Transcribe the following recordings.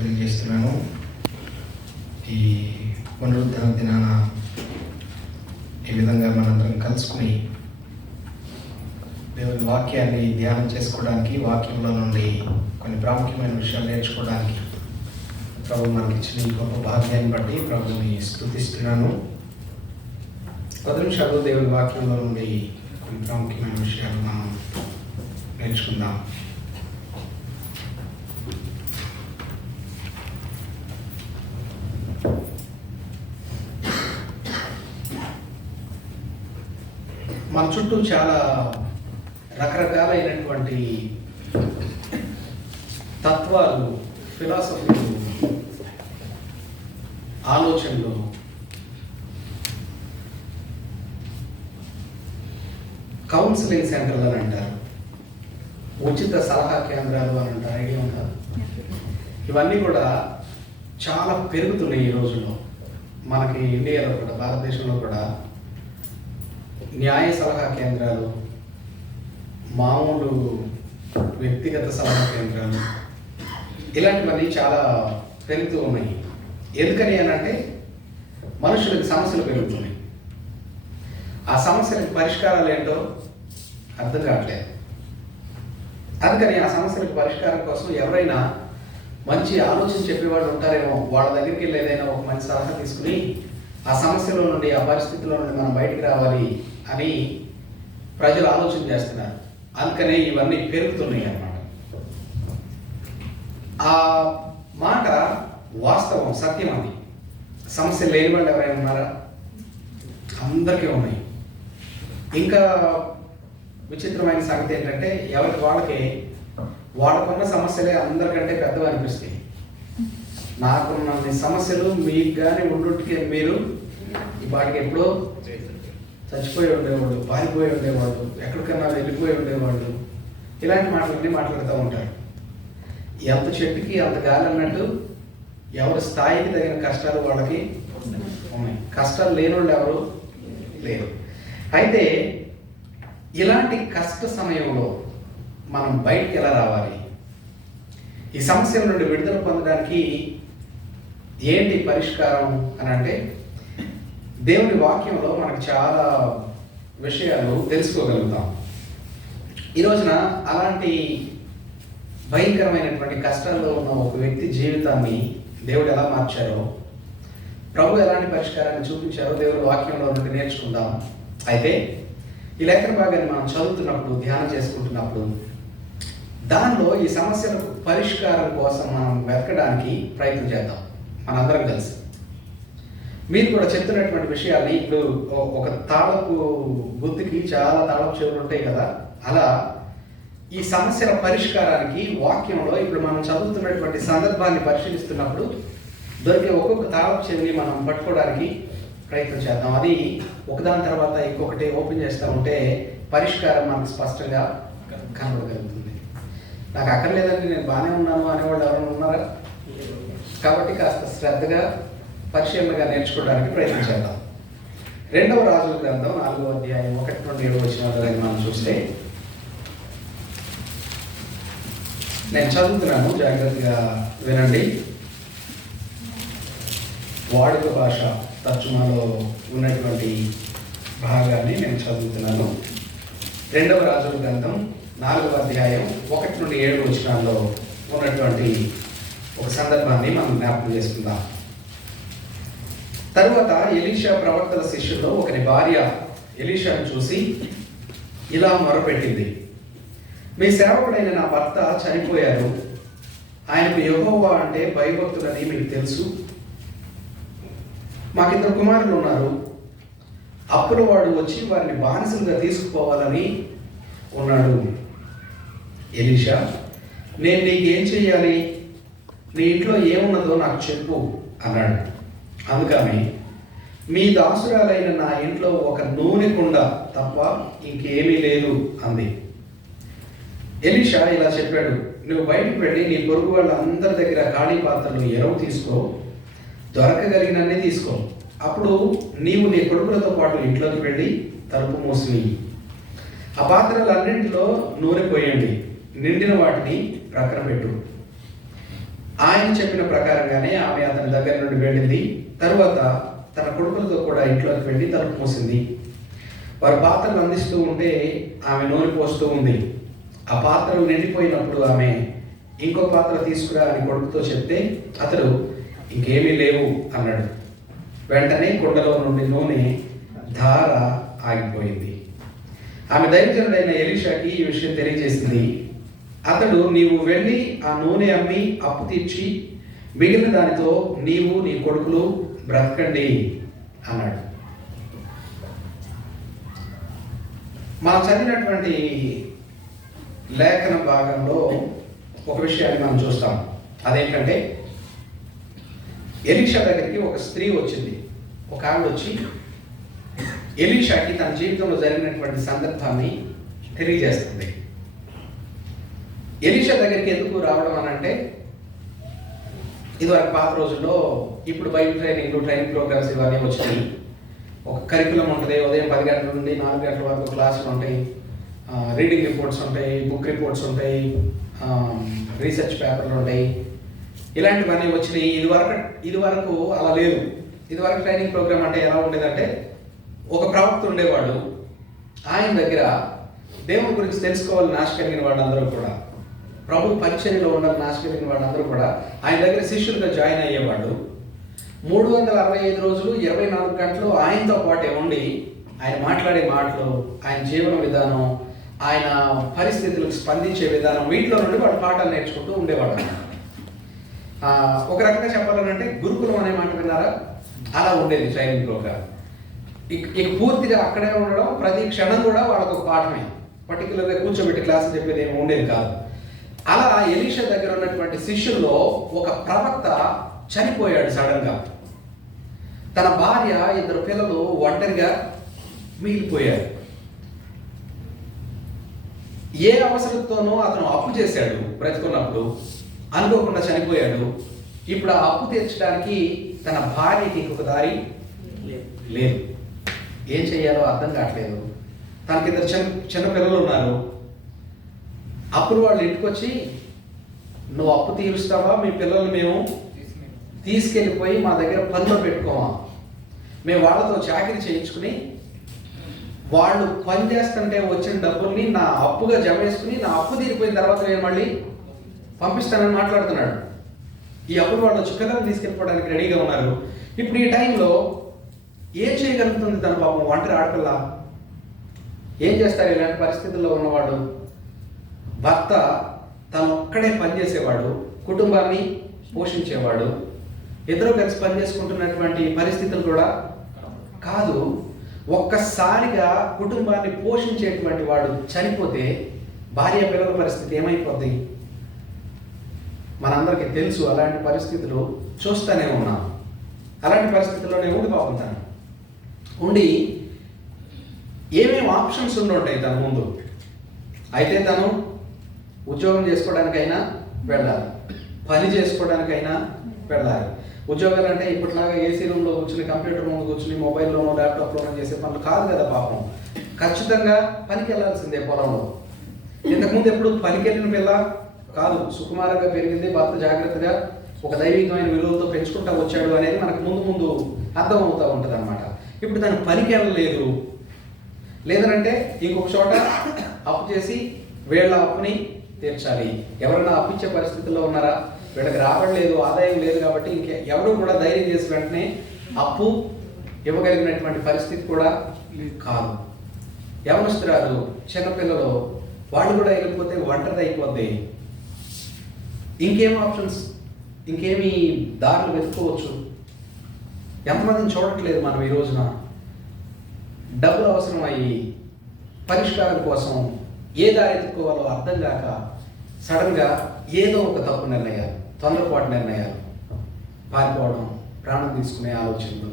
తెలియజేస్తున్నాను. ఈ పునరుద్ధరణ దినాన ఈ విధంగా మనందరం కలుసుకుని దేవుని వాక్యాన్ని ధ్యానం చేసుకోవడానికి, వాక్యంలో నుండి కొన్ని ప్రాముఖ్యమైన విషయాలు నేర్చుకోవడానికి ప్రభు మనకి ఇచ్చిన ఈ గొప్ప భాగ్యాన్ని బట్టి ప్రభుని స్తుతిస్తున్నాను. 10 నిమిషాలు దేవుని వాక్యంలో నుండి కొన్ని ప్రాముఖ్యమైన విషయాలు మనం నేర్చుకుందాం. మన చుట్టూ చాలా రకరకాలైనటువంటి తత్వాలు, ఫిలాసఫీలు, ఆలోచనలు కౌన్సిలింగ్ సెంటర్లు అని అంటారు, ఉచిత సలహా కేంద్రాలు అని అంటారు. ఐడియా ఉంటారు. ఇవన్నీ కూడా చాలా పెరుగుతున్నాయి ఈ రోజుల్లో. మనకి ఇండియాలో కూడా, భారతదేశంలో కూడా న్యాయ సలహా కేంద్రాలు, మామూలు వ్యక్తిగత సలహా కేంద్రాలు, ఇలాంటివన్నీ చాలా పెరుగుతూ ఉన్నాయి. ఎందుకని అని అంటే మనుషులకు సమస్యలు పెరుగుతున్నాయి. ఆ సమస్యలకు పరిష్కారాలు ఏంటో అర్థం కావట్లేదు. అందుకని ఆ సమస్యలకు పరిష్కారం కోసం ఎవరైనా మంచి ఆలోచన చెప్పేవాళ్ళు ఉంటారేమో, వాళ్ళ దగ్గరికి వెళ్ళి ఏదైనా ఒక మంచి సలహా తీసుకుని ఆ సమస్యలో నుండి, ఆ పరిస్థితిలో నుండి మనం బయటికి రావాలి అని ప్రజలు ఆలోచన చేస్తున్నారు. అందుకనే ఇవన్నీ పెరుగుతున్నాయి అన్నమాట. ఆ మాట వాస్తవం, సత్యం. అది సమస్యలు లేని వాళ్ళు ఎవరైనా ఉన్నారా? అందరికీ ఉన్నాయి. ఇంకా విచిత్రమైన సంగతి ఏంటంటే ఎవరికి వాళ్ళకున్న సమస్యలే అందరికంటే పెద్దవి అనిపిస్తాయి. నాకున్న సమస్యలు మీకు కానీ ఉండుంటికి మీరు వాటికి ఎప్పుడో చచ్చిపోయి ఉండేవాళ్ళు, పారిపోయి ఉండేవాళ్ళు, ఎక్కడికన్నా వెళ్ళిపోయి ఉండేవాళ్ళు, ఇలాంటి మాటలన్నీ మాట్లాడుతూ ఉంటారు. ఎంత చెట్టుకి అంత గాలి అన్నట్టు ఎవరి స్థాయికి తగిన కష్టాలు వాళ్ళకి ఉన్నాయి. కష్టాలు లేని వాళ్ళు ఎవరు లేరు. అయితే ఇలాంటి కష్ట సమయంలో మనం బయటికి ఎలా రావాలి, ఈ సమస్యల నుండి విడుదల పొందడానికి ఏంటి పరిష్కారం అని అంటే దేవుని వాక్యంలో మనకు చాలా విషయాలు తెలుసుకోగలుగుతాం. ఈ రోజున అలాంటి భయంకరమైనటువంటి కష్టాల్లో ఉన్న ఒక వ్యక్తి జీవితాన్ని దేవుడు ఎలా మార్చారో, ప్రభు ఎలాంటి పరిష్కారాన్ని చూపించారో దేవుని వాక్యంలో నుండి నేర్చుకుందాం. అయితే ఈ లేఖన భాగాన్ని మనం చదువుతున్నప్పుడు, ధ్యానం చేసుకుంటున్నప్పుడు దానిలో ఈ సమస్యలకు పరిష్కారం కోసం మనం వెతకడానికి ప్రయత్నం చేద్దాం మనందరం కలిసి. మీరు కూడా చెప్తున్నటువంటి విషయాల్ని, ఇప్పుడు ఒక తాళపు గుత్తికి చాలా తాళపు చెవులు ఉంటాయి కదా, అలా ఈ సమస్యల పరిష్కారానికి వాక్యంలో ఇప్పుడు మనం చదువుతున్నటువంటి సందర్భాన్ని పరిశీలిస్తున్నప్పుడు దొరికే ఒక్కొక్క తాళపు చెవిని మనం పట్టుకోవడానికి ప్రయత్నం చేద్దాం. అది ఒకదాని తర్వాత ఇంకొకటి ఓపెన్ చేస్తూ ఉంటే పరిష్కారం మనకు స్పష్టంగా కనబడగలుగుతుంది. నాకు అక్కర్లేదండి, నేను బాగానే ఉన్నాను అనేవాళ్ళు ఎవరైనా ఉన్నారా? కాబట్టి కాస్త శ్రద్ధగా, పరిశీలనగా నేర్చుకోవడానికి ప్రయత్నం చేద్దాం. 2వ రాజుల గ్రంథం 4వ అధ్యాయం 1 నుండి 7 వచనాలను మనం చూస్తే, నేను చదువుతున్నాను, జాగ్రత్తగా వినండి. వాడుక భాష తర్జుమాలో ఉన్నటువంటి భాగాన్ని నేను చదువుతున్నాను. 2వ రాజుల గ్రంథం 4వ అధ్యాయం 1 నుండి 7 వచనాల్లో ఉన్నటువంటి ఒక సందర్భాన్ని మనం జ్ఞాపకం చేసుకుందాం. తరువాత ఎలీషా ప్రవక్తల శిష్యుల్లో ఒకరి భార్య ఎలీషాను చూసి ఇలా మొరపెట్టింది, మీ సేవకుడైన నా భర్త చనిపోయారు. ఆయనకు యెహోవా అంటే భయభక్తులని మీకు తెలుసు. మాకిద్దరు కుమారులు ఉన్నారు. అప్పుడు వాడు వచ్చి వారిని బానిసలుగా తీసుకుపోవాలని ఉన్నాడు. ఎలీషా, నేను నీకేం చెయ్యాలి? నీ ఇంట్లో ఏమున్నదో నాకు చెప్పు అన్నాడు. అందుకని మీ దాసురాలైన నా ఇంట్లో ఒక నూనె కుండ తప్ప ఇంకేమీ లేదు అంది. ఎలీషా ఇలా చెప్పాడు, నువ్వు బయటికి వెళ్ళి నీ పొరుగు వాళ్ళందరి దగ్గర ఖాళీ పాత్రలు ఎరువు తీసుకో, దొరకగలిగినన్ని తీసుకో. అప్పుడు నీవు నీ కొడుకులతో పాటు ఇంట్లోకి వెళ్ళి తలుపు మూసివేయి. ఆ పాత్రలన్నింటిలో నూనె పోయండి, నిండిన వాటిని ప్రక్కన పెట్టు. ఆయన చెప్పిన ప్రకారంగానే ఆమె అతని దగ్గర నుండి వెళ్ళింది. తరువాత తన కొడుకులతో కూడా ఇంట్లోకి వెళ్ళి తలుపు మూసింది. వారు పాత్రలు అందిస్తూ ఉంటే ఆమె నూనె పోస్తూ ఉంది. ఆ పాత్రలు నిండిపోయినప్పుడు ఆమె ఇంకో పాత్ర తీసుకురా అని కొడుకుతో చెప్తే అతడు ఇంకేమీ లేవు అన్నాడు. వెంటనే కుండలో నుండి నూనె ధార ఆగిపోయింది. ఆమె దైవజనుడైన ఎలీషాకి ఈ విషయం తెలియజేసింది. అతడు, నీవు వెళ్ళి ఆ నూనె అమ్మి అప్పు తీర్చి మిగిలిన దానితో నీవు నీ కొడుకులు బ్రతకండి అన్నాడు. మనం చదివినటువంటి లేఖన భాగంలో ఒక విషయాన్ని మనం చూస్తాం. అదేంటంటే ఎలీషా దగ్గరికి ఒక స్త్రీ వచ్చింది. ఒక ఆవిడ వచ్చి ఎలీషాకి తన జీవితంలో జరిగినటువంటి సందర్భాన్ని తెలియజేస్తుంది. ఎలీషా దగ్గరికి ఎందుకు రావడం అని అంటే, ఇదివరకు పాత రోజుల్లో, ఇప్పుడు బైబిల్ ట్రైనింగ్ ప్రోగ్రామ్స్ ఇవన్నీ వచ్చినాయి. ఒక కరికులం ఉంటుంది. ఉదయం 10 గంటల నుండి 4 గంటల వరకు క్లాసులు ఉంటాయి, రీడింగ్ రిపోర్ట్స్ ఉంటాయి, బుక్ రిపోర్ట్స్ ఉంటాయి, రీసెర్చ్ పేపర్లు ఉంటాయి. ఇలాంటివన్నీ వచ్చినాయి. ఇదివరకు అలా లేదు. ఇదివరకు ట్రైనింగ్ ప్రోగ్రామ్ అంటే ఎలా ఉండేదంటే, ఒక ప్రవక్త ఉండేవాడు. ఆయన దగ్గర దేవుని గురించి తెలుసుకోవాలని ఆశ కలిగిన వాళ్ళందరూ కూడా, ప్రభు పరిచర్యలో ఉండాలని ఆశ కలిగిన వాళ్ళందరూ కూడా ఆయన దగ్గర శిష్యులుగా జాయిన్ అయ్యేవాడు. 365 రోజులు 24 గంటలు ఆయనతో పాటే ఉండి ఆయన మాట్లాడే మాటలు, ఆయన జీవన విధానం, ఆయన పరిస్థితులకు స్పందించే విధానం, వీటిలో నుండి వాడు పాఠాలు నేర్చుకుంటూ ఉండేవాడు. ఒక రకంగా చెప్పాలంటే గురుకులం అనే మాట విన్నారా? అలా ఉండేది ట్రైనింగ్ ప్రోగ్రామ్. ఇక పూర్తిగా అక్కడే ఉండడం, ప్రతి క్షణం కూడా వాళ్ళకు ఒక పాఠమే. పర్టికులర్గా కూర్చోబెట్టి క్లాసులు చెప్పేది ఏమి ఉండేది కాదు. అలా ఎలీషా దగ్గర ఉన్నటువంటి శిష్యుల్లో ఒక ప్రవక్త చనిపోయాడు సడన్గా. తన భార్య, 2 పిల్లలు ఒంటరిగా మిగిలిపోయారు. ఏ అవసరంతోనో అతను అప్పు చేశాడు బ్రతుకున్నప్పుడు, అనుకోకుండా చనిపోయాడు. ఇప్పుడు ఆ అప్పు తీర్చడానికి తన భార్యకి ఇంకొక దారి లేదు. ఏం చెయ్యాలో అర్థం కావట్లేదు. తనకి 2 చిన్న పిల్లలు ఉన్నారు. అప్పుడు వాళ్ళు ఇంటికి వచ్చి, నువ్వు అప్పు తీరుస్తావా, మీ పిల్లలు మేము తీసుకెళ్ళిపోయి మా దగ్గర పనిలో పెట్టుకోమా, మేము వాళ్ళతో చాకరీ చేయించుకుని వాళ్ళు పని చేస్తుంటే వచ్చిన డబ్బుల్ని నా అప్పుగా జమ వేసుకుని నా అప్పు తీరిపోయిన తర్వాత నేను మళ్ళీ పంపిస్తానని మాట్లాడుతున్నాడు. ఈ అప్పుడు వాళ్ళు వచ్చి పిల్లలు తీసుకెళ్ళిపోవడానికి రెడీగా ఉన్నారు. ఇప్పుడు ఈ టైంలో ఏం చేయగలుగుతుంది తన పాపం? ఒంటరి ఆడపిల్ల ఏం చేస్తారు ఇలాంటి పరిస్థితుల్లో ఉన్నవాడు? భర్త తను ఒక్కడే పనిచేసేవాడు, కుటుంబాన్ని పోషించేవాడు, ఇద్దరు కలిసి పనిచేసుకుంటున్నటువంటి పరిస్థితులు కూడా కాదు. ఒక్కసారిగా కుటుంబాన్ని పోషించేటువంటి వాడు చనిపోతే భార్య పిల్లల పరిస్థితి ఏమైపోద్ది? మనందరికీ తెలుసు. అలాంటి పరిస్థితులు చూస్తూనే ఉన్నాం. అలాంటి పరిస్థితుల్లోనే ఉండిపోతాను. ఉండి ఏమేమి ఆప్షన్స్ ఉండుంటాయి తన ముందు. అయితే తను ఉద్యోగం చేసుకోవడానికైనా వెళ్ళాలి, పని చేసుకోవడానికైనా వెళ్ళాలి. ఉద్యోగాలు అంటే ఇప్పటిలాగా ఏసీ రూమ్లో కూర్చుని, కంప్యూటర్ రూమ్లో కూర్చుని, మొబైల్లోనో ల్యాప్టాప్లోనో చేసే పనులు కాదు కదా పాపం. ఖచ్చితంగా పనికి వెళ్ళాల్సిందే పొలంలో. ఇంతకుముందు ఎప్పుడు పనికి వెళ్ళిన పిల్ల కాదు, సుకుమారంగా పెరిగింది, భర్త జాగ్రత్తగా ఒక దైవికమైన విలువలతో పెంచుకుంటూ వచ్చాడు అనేది మనకు ముందు అర్థమవుతూ ఉంటుంది అన్నమాట. ఇప్పుడు తను పనికి వెళ్ళలేదు, లేదనంటే ఇంకొక చోట అప్పు చేసి వీళ్ళ అప్పుని తీర్చాలి. ఎవరైనా అప్పిచ్చే పరిస్థితుల్లో ఉన్నారా? వీళ్ళకి రావట్లేదు, ఆదాయం లేదు కాబట్టి ఎవరు కూడా ధైర్యం చేసి వెంటనే అప్పు ఇవ్వగలిగినటువంటి పరిస్థితి కూడా కాదు. యవనస్తురాలు, చిన్నపిల్లలు, వాళ్ళు కూడా వెళ్ళిపోతే ఒంటరి అయిపోద్ది. ఇంకేం ఆప్షన్స్, ఇంకేమి దారులు వెతుక్కోవచ్చు? ఎంతమందిని చూడట్లేదు మనం ఈ రోజున. డబ్బులు అవసరం అయ్యి పరిష్కారం కోసం ఏ దారి ఎత్తుకోవాలో అర్థం కాక సడన్గా ఏదో ఒక తప్పు నిర్ణయాలు, తొందరపాటు నిర్ణయాలు, పారిపోవడం, ప్రాణం తీసుకునే ఆలోచనలు,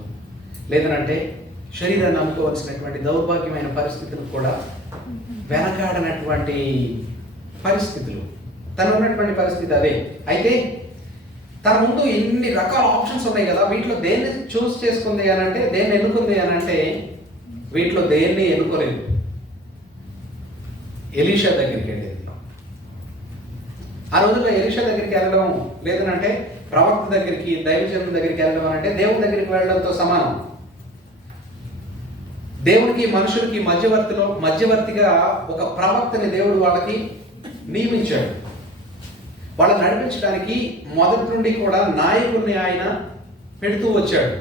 లేదనంటే శరీరాన్ని నమ్ముకోవాల్సినటువంటి దౌర్భాగ్యమైన పరిస్థితులు కూడా వెనకాడనటువంటి పరిస్థితులు. తను ఉన్నటువంటి పరిస్థితి అదే. అయితే తన ముందు ఎన్ని రకాల ఆప్షన్స్ ఉన్నాయి కదా, వీటిలో దేన్ని చూస్ చేసుకుంది అని అంటే, దేన్ని ఎన్నుకుంది అని అంటే, వీటిలో దేన్ని ఎన్నుకోలేదు. ఎలీషా దగ్గరికి వెళ్ళేది. ఆ రోజుల్లో ఎలీషా దగ్గరికి వెళ్ళడం లేదనంటే ప్రవక్త దగ్గరికి, దైవజనుల దగ్గరికి వెళ్ళడం అంటే దేవుని దగ్గరికి వెళ్ళడంతో సమానం. దేవునికి మనుషులకి మధ్యవర్తిగా ఒక ప్రవక్తని దేవుడు వాళ్ళకి నియమించాడు. వాళ్ళని నడిపించడానికి మొదటి నుండి కూడా నాయకుడిని ఆయన పెడుతూ వచ్చాడు.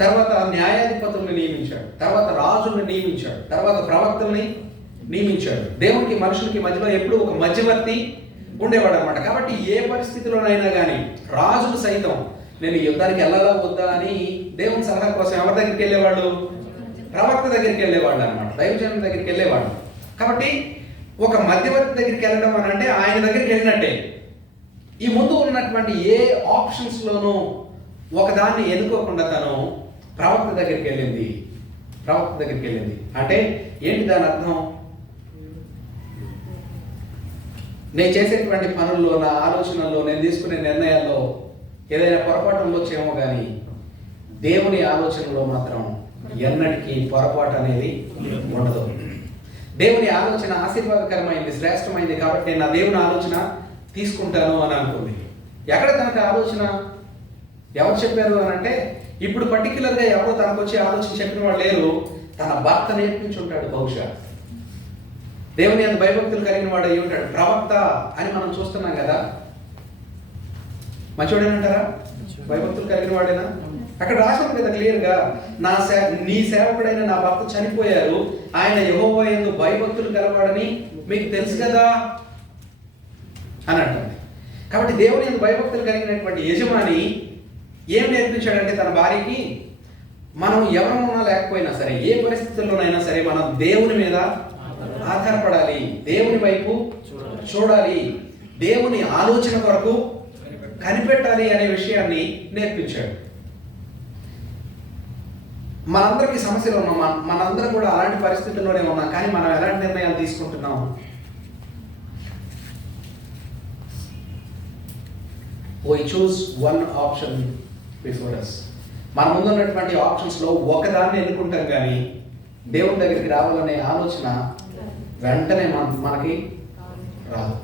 తర్వాత న్యాయాధిపతుల్ని నియమించాడు, తర్వాత రాజుల్ని నియమించాడు, తర్వాత ప్రవక్తల్ని నియమించాడు. దేవునికి మనుషులకి మధ్యలో ఎప్పుడూ ఒక మధ్యవర్తి ఉండేవాడు అనమాట. కాబట్టి ఏ పరిస్థితిలోనైనా కానీ రాజులు సైతం నేను యుద్ధానికి వెళ్ళాలా వద్దా అని దేవుని సలహా కోసం ఎవరి దగ్గరికి వెళ్ళేవాళ్ళు? ప్రవక్త దగ్గరికి వెళ్ళేవాళ్ళు అనమాట, దైవజనుల దగ్గరికి వెళ్ళేవాళ్ళు. కాబట్టి ఒక మధ్యవర్తి దగ్గరికి వెళ్ళడం అని అంటే ఆయన దగ్గరికి వెళ్ళినట్టే. ఈ ముందు ఉన్నటువంటి ఏ ఆప్షన్స్లోనూ ఒకదాన్ని ఎన్నుకోకుండా తను ప్రవక్త దగ్గరికి వెళ్ళింది. అంటే ఏంటి దాని అర్థం? నేను చేసేటువంటి పనుల్లో, నా ఆలోచనల్లో, నేను తీసుకునే నిర్ణయాల్లో ఏదైనా పొరపాటు ఉండొచ్చేమో కానీ దేవుని ఆలోచనలో మాత్రం ఎన్నటికీ పొరపాటు అనేది ఉండదు. దేవుని ఆలోచన ఆశీర్వాదకరమైంది, శ్రేష్టమైంది కాబట్టి నేను నా దేవుని ఆలోచన తీసుకుంటాను అని అనుకుంది. ఎక్కడ తనకు ఆలోచన ఎవరు చెప్పారు అని అంటే, ఇప్పుడు పర్టికులర్గా ఎవరో తనకు వచ్చి ఆలోచన చెప్పిన వాళ్ళు లేరు. తన భర్త నేర్పించుంటాడు బహుశా. దేవుని అంత భయభక్తులు కలిగిన వాడు అయి ఉంటాడు. ప్రవక్త అని మనం చూస్తున్నాం కదా, మంచివాడేనంటారా? భయభక్తులు కలిగిన వాడేనా? అక్కడ రాశాను కదా క్లియర్గా, నీ సేవకుడైన నా భర్త చనిపోయారు, ఆయన యెహోవా యందు భయభక్తులు కలవాడని మీకు తెలుసు కదా అని అంటుంది. కాబట్టి దేవుని యందు భయభక్తులు కలిగినటువంటి యజమాని ఏం నేర్పించాడంటే తన భార్యకి, మనం ఎవరన్నా లేకపోయినా సరే, ఏ పరిస్థితుల్లోనైనా సరే మనం దేవుని మీద ఆధారపడాలి, దేవుని వైపు చూడాలి, దేవుని ఆలోచన కొరకు కనిపెట్టాలి అనే విషయాన్ని నేర్పించాడు. మనందరికీ సమస్యలు ఉన్నాం, మనందరం కూడా అలాంటి పరిస్థితుల్లోనే ఉన్నాం. కానీ మనం ఎలాంటి నిర్ణయాలు తీసుకుంటున్నాం? We choose one option before us. మన ముందు ఉన్నటువంటి ఆప్షన్స్లో ఒకదాన్ని ఎన్నుకుంటాం, కానీ దేవుని దగ్గరికి రావాలనే ఆలోచన వెంటనే మనకి రాదు.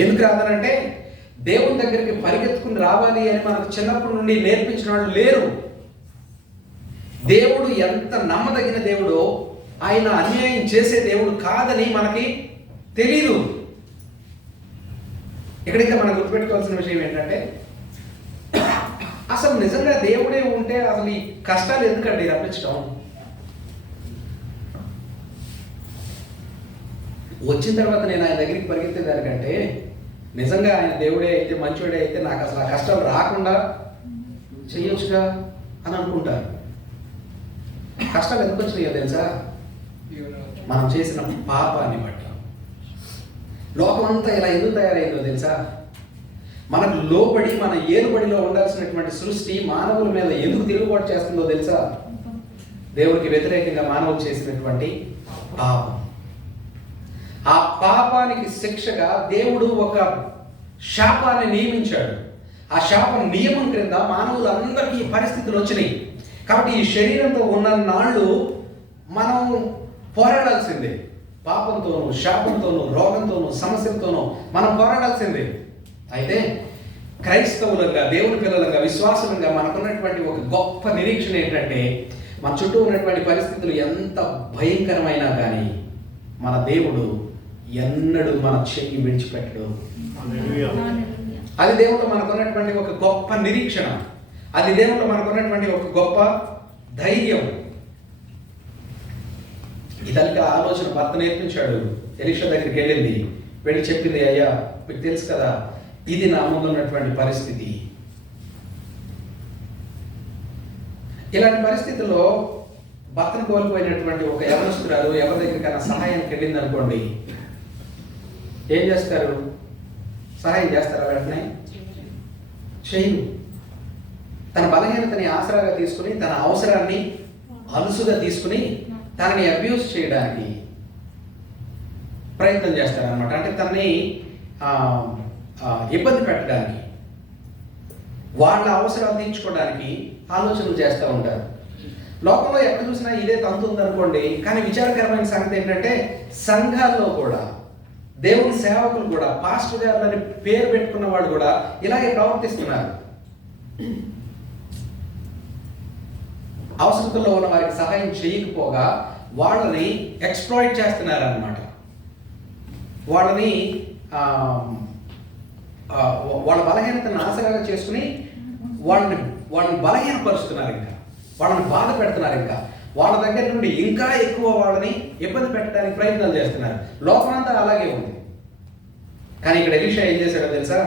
ఎందుకు రాదనంటే, దేవుని దగ్గరికి పరిగెత్తుకుని రావాలి అని మనకు చిన్నప్పటి నుండి నేర్పించిన వాళ్ళు లేరు. దేవుడు ఎంత నమ్మదగిన దేవుడో, ఆయన అన్యాయం చేసే దేవుడు కాదని మనకి తెలీదు. ఇక్కడైతే మనం గుర్తుపెట్టుకోవాల్సిన విషయం ఏంటంటే, అసలు నిజంగా దేవుడే ఉంటే అసలు ఈ కష్టాలు ఎందుకండి రప్పించడం? వచ్చిన తర్వాత నేను ఆయన దగ్గరికి పరిగెత్తేదానికంటే నిజంగా ఆయన దేవుడే అయితే, మంచివాడే అయితే నాకు అసలు ఆ కష్టాలు రాకుండా చెయ్యొచ్చుగా అని అనుకుంటారు. కష్టాలు ఎందుకు వచ్చినాయో తెలుసా? మనం చేసిన పాపాన్ని బట్టి. లోకం అంతా ఇలా ఎందుకు తయారైందో తెలుసా? మనకు లోబడి, మన ఏలుబడిలో ఉండాల్సినటువంటి సృష్టి మానవుల మీద ఎందుకు తిరుగుబాటు చేస్తుందో తెలుసా? దేవునికి వ్యతిరేకంగా మానవులు చేసినటువంటి పాపం. ఆ పాపానికి శిక్షగా దేవుడు ఒక శాపాన్ని నియమించాడు. ఆ శాపం నియమం క్రింద మానవులందరికీ పరిస్థితులు వచ్చినాయి. కాబట్టి ఈ శరీరంతో ఉన్న నాళ్ళు మనం పోరాడాల్సిందే. పాపంతోనూ, శాపంతోనూ, రోగంతోనూ, సమస్యలతోనూ మనం పోరాడాల్సిందే. అయితే క్రైస్తవులంగా, దేవుని పిల్లలంగా, విశ్వాసులంగా మనకున్నటువంటి ఒక గొప్ప నిరీక్షణ ఏంటంటే, మన చుట్టూ ఉన్నటువంటి పరిస్థితులు ఎంత భయంకరమైనా కానీ మన దేవుడు ఎన్నడూ మన చెయ్యి విడిచిపెట్టడు. అది దేవుడు మనకున్నటువంటి ఒక గొప్ప నిరీక్షణ. అది దేవుడు మనకున్నటువంటి ఒక గొప్ప ధైర్యం. ఇతనికి ఆలోచన భర్త నేర్పించాడు. ఎలీషా దగ్గరికి వెళ్ళింది, వెళ్ళి చెప్పింది, అయ్యా మీకు తెలుసు కదా, ఇది నా ముందు ఉన్నటువంటి పరిస్థితి. ఇలాంటి పరిస్థితుల్లో భర్తను కోల్పోయినటువంటి ఒక యవనస్తురాలు ఎవరి దగ్గరికైనా సహాయానికి వెళ్ళింది అనుకోండి, ఏం చేస్తారు? సహాయం చేస్తారా? వెంటనే చేయరు. తన బలహీనతని ఆసరాగా తీసుకుని, తన అవసరాన్ని అలుసుగా తీసుకుని తనని అబ్యూస్ చేయడానికి ప్రయత్నం చేస్తారనమాట. అంటే తనని ఇబ్బంది పెట్టడానికి, వాళ్ళ అవసరాలు తీర్చుకోవడానికి ఆలోచనలు చేస్తూ ఉంటారు. లోకంలో ఎక్కడ చూసినా ఇదే తంతు ఉందనుకోండి. కానీ విచారకరమైన సంగతి ఏంటంటే, సంఘాల్లో కూడా దేవుని సేవకులు కూడా, పాస్టర్ గారులని పేరు పెట్టుకున్న వాళ్ళు కూడా ఇలాగే ప్రవర్తిస్తున్నారు. అవసరతలో ఉన్న వారికి సహాయం చేయకపోగా వాళ్ళని ఎక్స్‌ప్లాయిట్ చేస్తున్నారు అన్నమాట. వాళ్ళని వాళ్ళ బలహీనతను ఆసరాగా చేసుకుని వాళ్ళని బలహీనపరుస్తున్నారు, ఇంకా వాళ్ళని బాధ పెడుతున్నారు, ఇంకా వాళ్ళ దగ్గర నుండి ఇంకా ఎక్కువ వాళ్ళని ఇబ్బంది పెట్టడానికి ప్రయత్నాలు చేస్తున్నారు. లోకమంతా అలాగే ఉంది. కానీ ఇక్కడ ఎలీషా ఏం చేశాడో తెలుసా?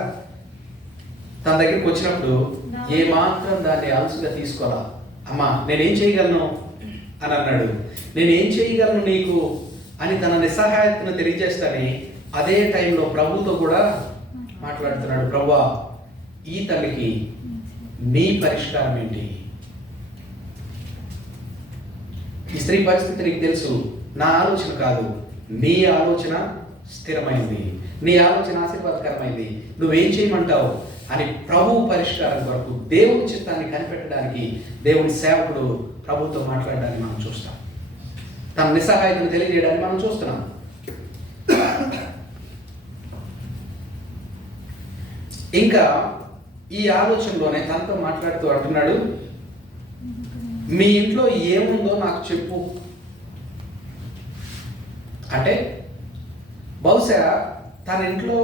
తన దగ్గరికి వచ్చినప్పుడు ఏమాత్రం దాన్ని అలసుగా తీసుకోరా. అమ్మా, నేనేం చేయగలను అని అన్నాడు. నేనేం చేయగలను నీకు అని తన నిస్సహాయతను తెలియజేస్తానే అదే టైంలో ప్రభుతో కూడా మాట్లాడుతున్నాడు. ప్రభువా, ఈ తల్లికి నీ పరిష్కారం ఏంటి? ఈ స్త్రీ పరిస్థితి నీకు తెలుసు. నా ఆలోచన కాదు, నీ ఆలోచన స్థిరమైంది, నీ ఆలోచన ఆశీర్వాదకరమైంది, నువ్వేం చేయమంటావు అని ప్రభు పరిష్కారం కొరకు దేవుని చిత్తాన్ని కనిపెట్టడానికి దేవుని సేవకుడు ప్రభుతో మాట్లాడడానికి మనం చూస్తాం. తన నిస్సహాయతను తెలియజేయడానికి మనం చూస్తున్నాం. ఇంకా ఈ ఆలోచనలోనే తనతో మాట్లాడుతూ అంటున్నాడు, మీ ఇంట్లో ఏముందో నాకు చెప్పు. అంటే బహుశా తన ఇంట్లో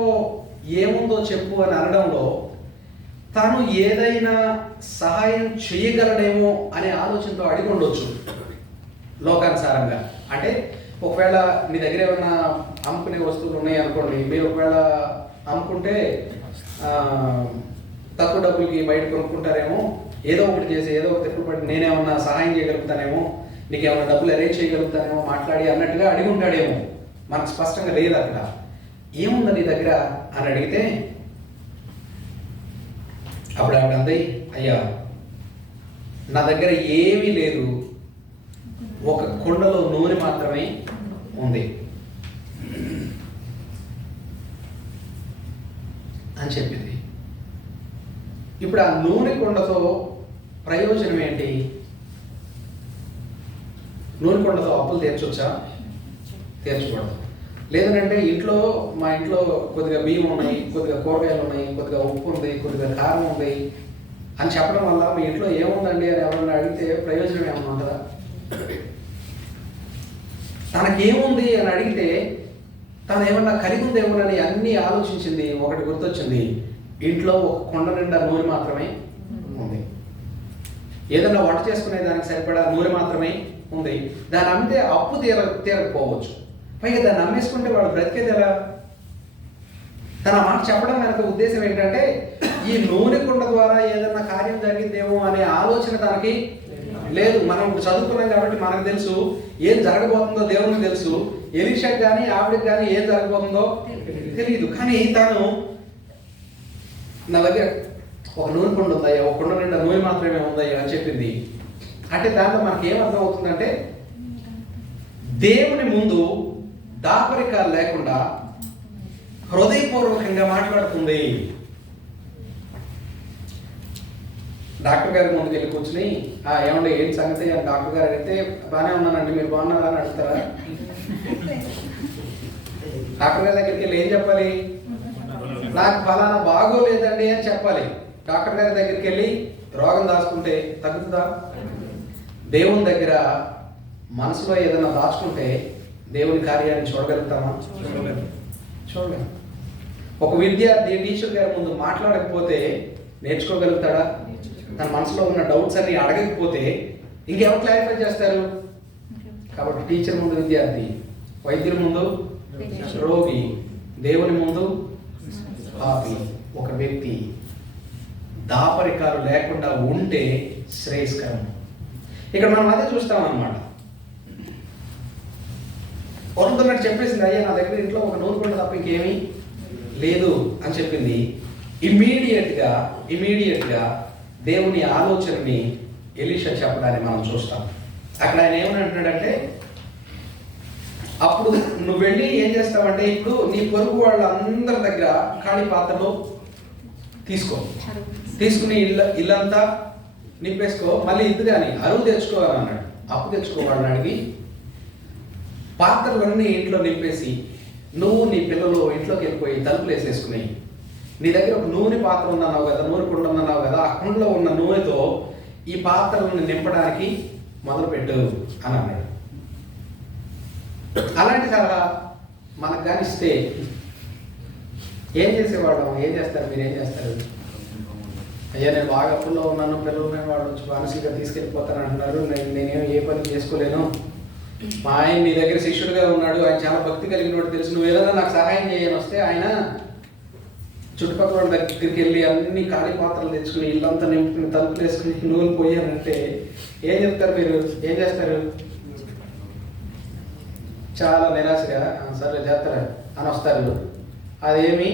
ఏముందో చెప్పు అని అనడంలో తాను ఏదైనా సహాయం చేయగలడేమో అనే ఆలోచనతో అడిగి ఉండొచ్చు లోకానుసారంగా. అంటే ఒకవేళ మీ దగ్గర ఏమైనా అమ్ముకునే వస్తువులు ఉన్నాయి అనుకోండి, మీరు ఒకవేళ అమ్ముకుంటే తక్కువ డబ్బులకి బయట కొనుక్కుంటారేమో, ఏదో ఒకటి చేసి ఏదో ఒక తిప్పుడు పడి నేనేమన్నా సహాయం చేయగలుగుతానేమో, నీకేమన్నా డబ్బులు అరేంజ్ చేయగలుగుతానేమో మాట్లాడి అన్నట్టుగా అడిగి ఉంటాడేమో. మనకు స్పష్టంగా లేదు అక్కడ. ఏముందా నీ దగ్గర అని అడిగితే అప్పుడు ఆవిడ అంది, అయ్యా నా దగ్గర ఏమీ లేదు, ఒక కుండలో నూనె మాత్రమే ఉంది అని చెప్పింది. ఇప్పుడు ఆ నూనె కుండతో ప్రయోజనం ఏంటి? నూనె కుండతో అప్పులు తీర్చొచ్చా? తీర్చకూడదు. లేదంటే మా ఇంట్లో కొద్దిగా బియ్యం ఉన్నాయి, కొద్దిగా కూరగాయలు ఉన్నాయి, కొద్దిగా ఉప్పు ఉంది, కొద్దిగా కారం ఉంది అని చెప్పడం వల్ల మీ ఇంట్లో ఏముందండి అని ఎవరన్నా అడిగితే ప్రయోజనం ఏమన్నా ఉంటుందా? తనకేముంది అని అడిగితే తను ఏమన్నా కలిగి ఉందేమోనని అన్నీ ఆలోచించింది. ఒకటి గుర్తొచ్చింది, ఇంట్లో ఒక కుండ నిండా నూనె మాత్రమే ఉంది. ఏదన్నా వంట చేసుకునే దానికి సరిపడా నూనె మాత్రమే ఉంది. దాన్ని అమ్మితే అప్పు తీరకపోవచ్చు. పైగా దాన్ని అమ్మేసుకుంటే వాడు బ్రతికేది ఎలా? తన మాట చెప్పడం వెనక ఉద్దేశం ఏంటంటే ఈ నూనె కుండ ద్వారా ఏదన్నా కార్యం జరిగిందేమో అనే ఆలోచన తనకి లేదు. మనం చదువుకున్నాం కాబట్టి మనకు తెలుసు ఏం జరగబోతుందో దేవునికి తెలుసు. ఎలీషాకి కానీ ఆవిడకి కానీ ఏం జరగబోతుందో తెలియదు. కానీ తాను నా దగ్గర ఒక నూనె కుండ ఉందయ్యా, ఒక కుండ నిండా నూనె మాత్రమే ఉందయ్యా అని చెప్పింది. అంటే దాంట్లో మనకి ఏమర్థం అవుతుందంటే దేవుని ముందు దాపరికాలు లేకుండా హృదయపూర్వకంగా మాట్లాడుతుంది. డాక్టర్ గారి ముందుకు వెళ్ళి కూర్చుని ఏమండి ఏంటి సంగతి అని డాక్టర్ గారు అడిగితే బాగానే ఉన్నానండి, మీరు బాగున్నారా అని అడుగుతారా? డాక్టర్ గారి దగ్గరికి వెళ్ళి ఏం చెప్పాలి? నాకు ఫలానా బాగోలేదండి అని చెప్పాలి. డాక్టర్ గారి దగ్గరికి వెళ్ళి రోగం దాచుకుంటే తగ్గుతుందా? దేవుని దగ్గర మనసులో ఏదైనా దాచుకుంటే దేవుని కార్యాన్ని చూడగలుగుతామా? చూడలేము. ఒక విద్యార్థి టీచర్ గారి ముందు మాట్లాడకపోతే నేర్చుకోగలుగుతాడా? తన మనసులో ఉన్న డౌట్స్ అన్ని అడగకపోతే ఇంకెవరు క్లారిఫై చేస్తారు? కాబట్టి టీచర్ ముందు విద్యార్థి, వైద్యుల ముందు రోగి, దేవుని ముందు పాపి. ఒక వ్యక్తి దాపరికాలు లేకుండా ఉంటే శ్రేయస్కరం. ఇక్కడ మనం అదే చూస్తామన్నమాట. కొనుక్కున్నట్టు చెప్పేసింది, అయ్యా నా దగ్గర ఇంట్లో ఒక నూనె కుండ తప్ప ఇంకేమీ లేదు అని చెప్పింది. ఇమీడియట్గా దేవుని ఆలోచనని ఎలీషా చెప్పడాన్ని మనం చూస్తాం. అక్కడ ఆయన ఏమని అంటున్నాడంటే, అప్పుడు నువ్వు వెళ్ళి ఏం చేస్తావంటే ఇప్పుడు నీ పొరుగు వాళ్ళందరి దగ్గర ఖాళీ పాత్రలో తీసుకుని ఇల్లంతా నింపేసుకో, మళ్ళీ ఇది కానీ అరువు తెచ్చుకోవాలని అన్నాడు. అప్పు తెచ్చుకోవాలని అడిగి పాత్రలన్నీ ఇంట్లో నింపేసి నువ్వు నీ పిల్లలు ఇంట్లోకి వెళ్ళిపోయి తలుపులు వేసేసుకుని నీ దగ్గర ఒక నూనె పాత్ర ఉందన్నావు కదా, నూనె కుండ ఉందన్నావు కదా, ఆ కుండలో ఉన్న నూనెతో ఈ పాత్రలను నింపడానికి మొదలుపెట్టు అని అన్నాడు. అలాంటి సలహా మనకు కానిస్తే ఏం చేసేవాళ్ళం? ఏం చేస్తారు? మీరు ఏం చేస్తారు? అయ్యా నేను బాగా అప్పుల్లో ఉన్నాను, పిల్లలు వాళ్ళు వచ్చి మానసికంగా తీసుకెళ్ళిపోతాను అంటున్నారు, నేనేం ఏ పని చేసుకోలేను, మా ఆయన నీ దగ్గర శిష్యుడిగా ఉన్నాడు, ఆయన చాలా భక్తి కలిగినోడు తెలుసు, నువ్వు ఏదైనా నాకు సహాయం చేయని వస్తే ఆయన చుట్టుపక్కల వాళ్ళ దగ్గరికి వెళ్ళి అన్ని ఖాళీ పాత్రలు తెచ్చుకుని ఇల్లంతా నింపుకుని తలుపులు వేసుకుని నూనె పోయానంటే ఏం చెప్తారు? మీరు ఏం చేస్తారు? చాలా నిరాశగా సరే చేస్తారా అని వస్తారు. అదేమి